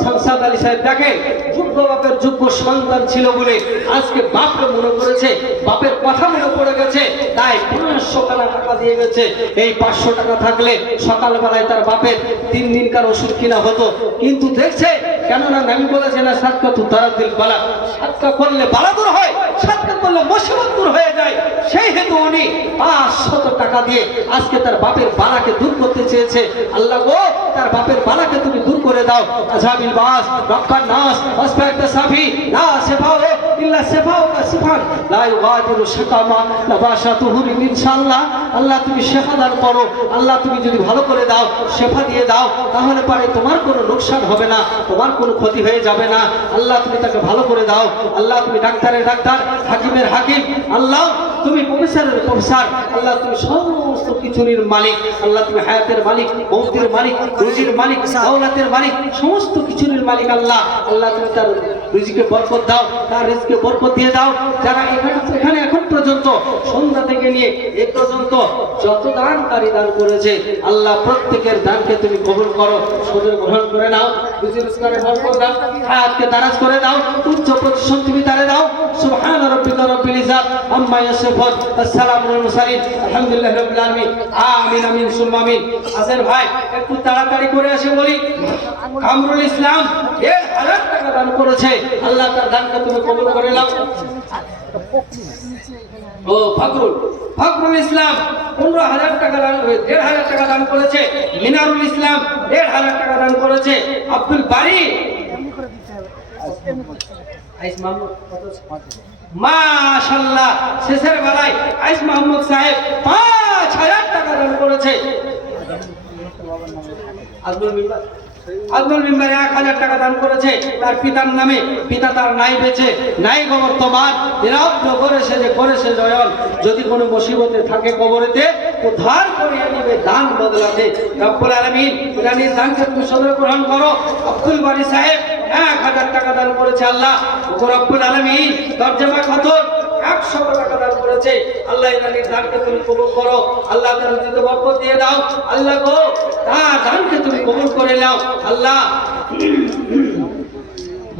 শামসাদ আলী সাহেব দেখেন, যোগ্য বাপের যোগ্য সন্তান ছিল বলে আজকে বাপকে মনে করেছে, বাপের কথা মনে পড়ে গেছে, তাই ৫০০ টাকা দিয়ে গেছে। এই ৫০০ টাকা থাকলে সকালবেলায় তার বাপের ৩ দিনকার ওষুধ কিনা হতো। কিন্তু দেখছে, কেননা নবী বলেছে না, সাদকা তু তারাদিল বালা, সাদকা করলে বালা দূর হয়, সাদকা করলে মুসিবত দূর হয়ে যায়। সেই হেতু উনি ৫০০ টাকা দিয়ে আজকে তার বাপের বালাকে দূর করতে চেয়েছে। আল্লাহ গো, তার বাপের বালাকে তুমি দূর করে দাও। আযাবিল বাস, রক্কান নাস, ওয়াসফা'তা সাফি, লা শিফাউ ইল্লা শিফাউকা শিফান, লা ইউগাদিরু শাকামা নাবাশাতুহু ইনশাআল্লাহ। আল্লাহ তুমি শিফা দান করো। আল্লাহ তুমি যদি ভালো করে দাও, শিফা দিয়ে দাও, তাহলে পারে তোমার কোনো লোকসান হবে না, তোমার কোনো ক্ষতি হয়ে যাবে না। আল্লাহ তুমি তাকে ভালো করে দাও। আল্লাহ তুমি ডাক্তারের ডাক্তার, হাকিমের হাকিম, আল্লাহ তুমি প্রফেসরের প্রফেসর, আল্লাহ তুমি সমস্ত কিছুর মালিক। আল্লাহ তুমি হায়াতের মালিক, মৌতের মালিক, রুজির মালিক, দৌলতের মালিক, সমস্ত কিছুর মালিক। আল্লাহ আল্লাহ তুমি তার রিজিকে বরকত দাও, তার রিজিকে বরকত দিয়ে দাও। যারা এখানে এখন পর্যন্ত সন্ধ্যা থেকে নিয়ে এ পর্যন্ত যত দানকারী দান করেছে, আল্লাহ প্রত্যেকের দানকে তুমি কবুল করো, সদর গ্রহণ করে নাও। রুজি রোজগারে বরকত দাও, হায়াতকে দারাজ করে দাও, উচ্চ প্রতিষ্ঠান তুমি তারে দাও। সুবহান রাব্বিকা রাব্বিল ইজ্জাত আম্মা ইয়াসিফুন, আসসালামু আলাল মুরসালিন, আলহামদুলিল্লাহি রাব্বিল আলামিন। আমিন আমিন সুম্মা আমিন। আসেন ভাই, একটু তাড়াতাড়ি করে এসে বলি, কামরুল ইসলাম ১,০০০ টাকা দান করেছে। আল্লাহ তার দানকে তুমি কবুল করে নাও। ও ফখরুল ইসলাম ১৫,০০০ টাকা দান, ১,৫০০ টাকা দান করেছে। মিনারুল ইসলাম ১,৫০০ টাকা দান করেছে। আব্দুল বারী, মাশাআল্লাহ, শেষের বেলায় আইস মাহমুদ সাহেব ৫,০০০ টাকা দান করেছে। আব্দুল মেম্বার 1000 টাকা দান করেছে তার পিতার নামে। পিতা তার নাই বেঁচে নাই বর্তমান নিরাব্দ করেছে জয়ন। যদি কোনো মুসিবতে থাকে কবরেতে উদ্ধার করিয়ে নেবে দান বদলাতে। রব্বুল আলামিন ইরানির দানকে তুমি সদর গ্রহণ করো। আব্দুল বারী সাহেব 1000 টাকা দান করেছে আল্লাহ। রব্বুল আলামিন তরজমা খাতুন 100 টাকা দান করেছে আল্লাহ। ইরানির দানকে তুমি কবুল করো আল্লাহ। তার রুজিতে বরকত দিয়ে দাও আল্লাহ গো। তার দানকে তুমি কবুল করে নাও আল্লাহ।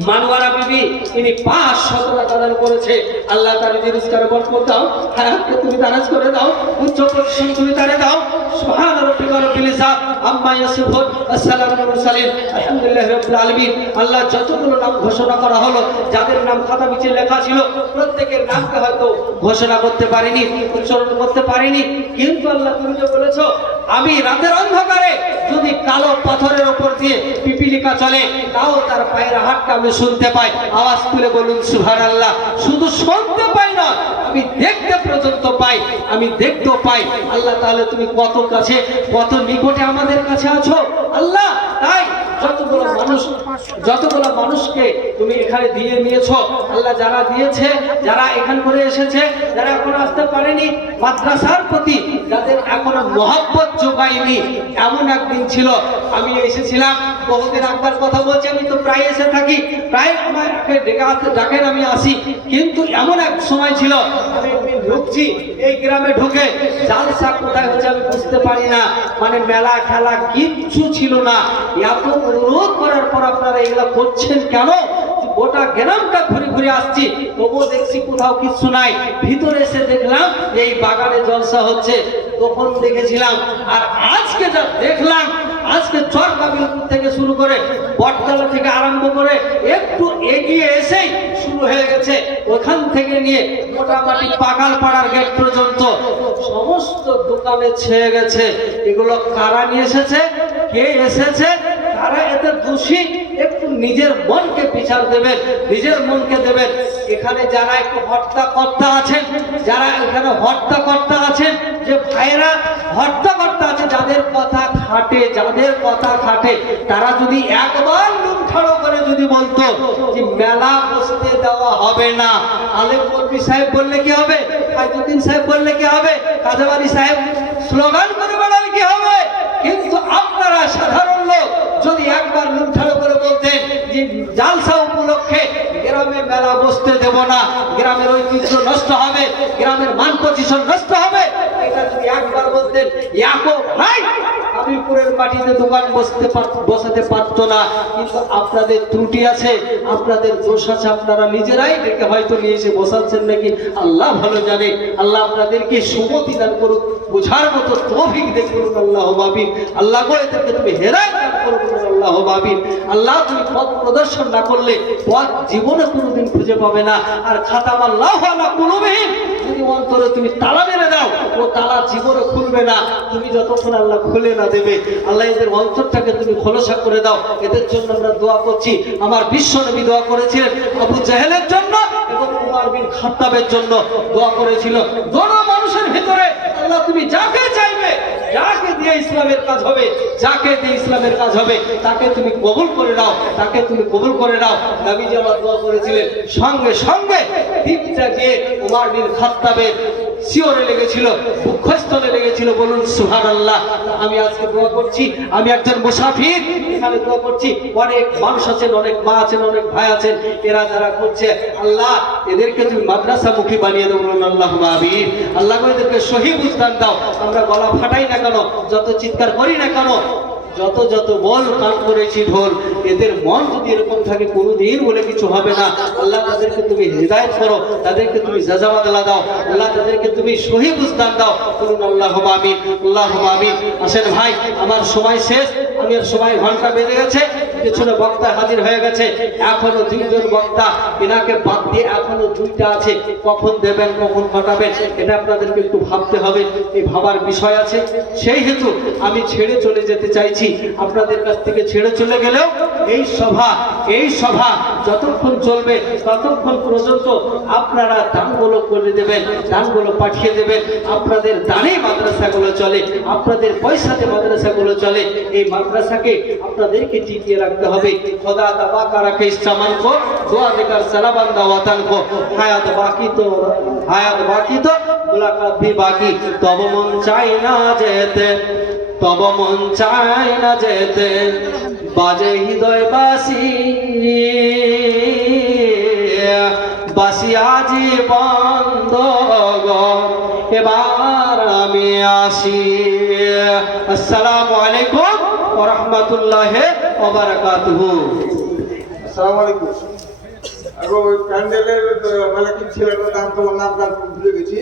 মানওয়ারা বিবি তিনি 500 টাকা দান করেছে আল্লাহ। তার রিজকারে বরকত দাও, হায়াতকে তুমি দারাজ করে দাও, উচ্চ পজিশন তুমি তারে দাও। সুবহান রাব্বিকা রাব্বিল ইজ্জাত আম্মা ইয়াসিফুন, আসসালামু আলাল মুরসালিন, আলহামদুলিল্লাহি রাব্বিল আলামিন। আল্লাহ যতগুলো নাম ঘোষণা করা হলো, যাদের নাম খাতা পিছে লেখা ছিল প্রত্যেকের নামকে হয়তো ঘোষণা করতে পারিনি, উচ্চারণ করতে পারিনি, কিন্তু আল্লাহ তুমি যে বলেছো আমি রাতের অন্ধকারে যদি কালো পাথরের উপর দিয়ে পিপিলিকা চলে তাও তার পায়ের হাতটা আমি শুনতে পাই। আওয়াজ তুলে বলুন সুবহানাল্লাহ। শুধু শুনতে পাই না, আমি দেখতে পর্যন্ত পাই, আমি দেখতেও পাই। আল্লাহ তাহলে তুমি কত কাছে, কত নিকটে আমাদের কাছে আছো আল্লাহ। তাই যতগুলো মানুষকে তুমি এখানে দিয়ে নিয়েছো আল্লাহ, যারা দিয়েছে, যারা এখান করে এসেছে, যারা এখনো আসতে পারেনি, মাদ্রাসার প্রতি যাদের এখনো মহব্বত জোগায়নি, এমন একদিন ছিল আমি এসেছিলাম। বহুদিন একবার কথা বলছি, আমি তো প্রায় এসে থাকি, প্রায় আমাকে ডাকেন আমি আসি, কিন্তু এমন এক সময় ছিল আমি একদিন ঢুকছি এই গ্রামে, ঢুকে জালসা কোথায় হচ্ছে আমি বুঝতে পারি না, মানে মেলা খেলা কিচ্ছু ছিল না। এত অনুরোধ করার পর আপনারা এগুলা করছেন কেন? গোটা গ্রামটা ঘুরে ঘুরে আসছি, তবুও দেখছি কোথাও কিছু নাই। ভিতরে এসে দেখলাম এই বাগানে জলসা হচ্ছে, তখন দেখেছিলাম। আর আজকে যা দেখলাম, আজকে চরকাবিলপুর থেকে শুরু করে বটতলা থেকে আরম্ভ করে একটু এগিয়ে এসেই শুরু হয়ে গেছে, ওখান থেকে নিয়ে মোটামুটি পাগালপাড়ার গেট পর্যন্ত সমস্ত দোকানে ছেয়ে গেছে। এগুলো কারা নিয়ে এসেছে, কে এসেছে, তারা এতে দোষী? একটু নিজের মনকে বিচার দেবেন, নিজের মনকে দেবেন। এখানে যারা একটু হর্তাকর্তা আছেন, যারা এখানে হর্তাকর্তা আছেন, যে ভাইরা হর্তাকর্তা আছে, যাদের কথা খাটে, তারা যদি একবার নুন খাড়ো করে যদি বলতো যে মেলা বসতে দেওয়া হবে না, আলেম মৌলভী সাহেব বললে কি হবে, ফাইজুদ্দিন সাহেব বললে কি হবে, কাজেবাড়ি সাহেব স্লোগান করে বেড়ালে কি হবে? কিন্তু আপনারা সাধারণ লোক যদি একবার নুন খাড়ো করে বলতেন যে জালসা উপলক্ষে গ্রামে মেলা বসতে দেব না, গ্রামের ঐতিহ্য নষ্ট হবে, গ্রামের মান পজিশন নষ্ট হবে, এটা যদি একবার বলতেন, ভাই আমিরপুরের মাটিতে দোকান বসাতে পারতো না। কিন্তু আপনাদের ত্রুটি আছে, আপনাদের দোষ আছে, আপনারা নিজেরাই ডেকে হয়তো নিয়ে এসে বসাচ্ছেন নাকি আল্লাহ ভালো জানে। আল্লাহ আপনাদেরকে সুমতি দান করুন, বোঝার মতো তৌফিক দেন করুন আল্লাহ আমিন। আল্লাহ গো এদেরকে তুমি হেদায়েত দান করুন আল্লাহ আমিন। আল্লাহ তুমি পথ প্রদর্শন না করলে পথ জীবনে কোনোদিন খুঁজে পাবে না। আর খাতাম আল্লাহু আলা কুলুবিহিম, যদি অন্তরে তুমি তালা মেরে দাও, ও তালা জীবনে খুলবে না, তুমি যতক্ষণ আল্লাহ খুলে না দেবে। আল্লাহ এদের অন্তরটাকে তুমি খোলসা করে দাও। এদের জন্য আমরা দোয়া করছি। আমার বিশ্ব নবী দোয়া করেছিলেন আবু জাহেলের জন্য এবং উমর বিন খাত্তাবের জন্য দোয়া করেছিল। দোনো মানুষের ভিতরে আল্লাহ তুমি যাকে চাইবে, যাকে দিয়ে ইসলামের কাজ হবে, যাকে দিয়ে ইসলামের কাজ হবে, তাকে তুমি কবুল করে নাও, তাকে তুমি কবুল করে নাও। নবী যে আমার দোয়া করেছিলেন, সঙ্গে সঙ্গে দীপটা গিয়ে উমর বিন খাত্তাবের শিওরে লেগেছিল, দুঃখস্থলে লেগেছিল। বলুন সুবহানাল্লাহ। আমি আজকে দোয়া করছি, আমি একজন মুসাফির, এখানে দোয়া করছি। অনেক মানুষ আছেন, অনেক মা আছেন, অনেক ভাই আছেন, এরা যারা করছে আল্লাহ এদেরকে তুমি মাদ্রাসামুখী বানিয়ে দেবো। বলুন আল্লাহুম্মা আমিন। আল্লাহ এদেরকে সহি বুঝদান দাও। আমরা গলা ফাটাই না কেন, যত চিৎকার করি না কেন, যত বল কান করেছি ঢোল, এদের মন যদি এরকম থাকে কোনোদিন বলে কিছু হবে না। আল্লাহ তাদেরকে তুমি হিদায়াত করো, তাদেরকে তুমি জাযাওয়াতলা দাও, আল্লাহ তাদেরকে তুমি সহি বুঝদান দাও। বলুন আল্লাহুম্মা আমিন, আল্লাহুম্মা আমিন। আসেন ভাই, আমার সময় শেষ, আমি সময় ঘন্টা বেজে গেছে, পেছনে বক্তা হাজির হয়ে গেছে, এখনো 2 জন বক্তা, এনাকে বাদ দিয়ে এখনো 2টা আছে। কখন দেবেন, কখন ঘটাবেন, এটা আপনাদেরকে একটু ভাবতে হবে, এই ভাবার বিষয় আছে। সেই হেতু আমি ছেড়ে চলে যেতে চাইছি। আপনাদের কাছ থেকে ছেড়ে চলে গেলেও এই সভা যতক্ষণ চলবে ততক্ষণ পর্যন্ত আপনারা দানগুলো করে দেবেন, দানগুলো পাঠিয়ে দেবেন। আপনাদের দানেই মাদ্রাসাগুলো চলে, আপনাদের পয়সাতে মাদ্রাসাগুলো চলে। এই মাদ্রাসাকে আপনাদেরকে টিকিয়ে রাখতে হবে। খোদা তাবাকা রাখে ইসলামান কো, দোয়া দেকার সালাবান্দা ওয়াতান কো। হায়াত বাকি তো মুলাকাত भी বাকি। তব মন চাই না যেতে, তব মন চায় না যেতে, বাজে হৃদয় বাসি আজি বন্ধ গো, এবার আমি আসি। আসসালামু আলাইকুম ওয়া রাহমাতুল্লাহি ওয়া বারাকাতুহু। আসসালামু আলাইকুম। এখন ওই প্যান্ডেলের মানে কি ছেলেটার নাম, তোমার নাম ভুলে গেছি।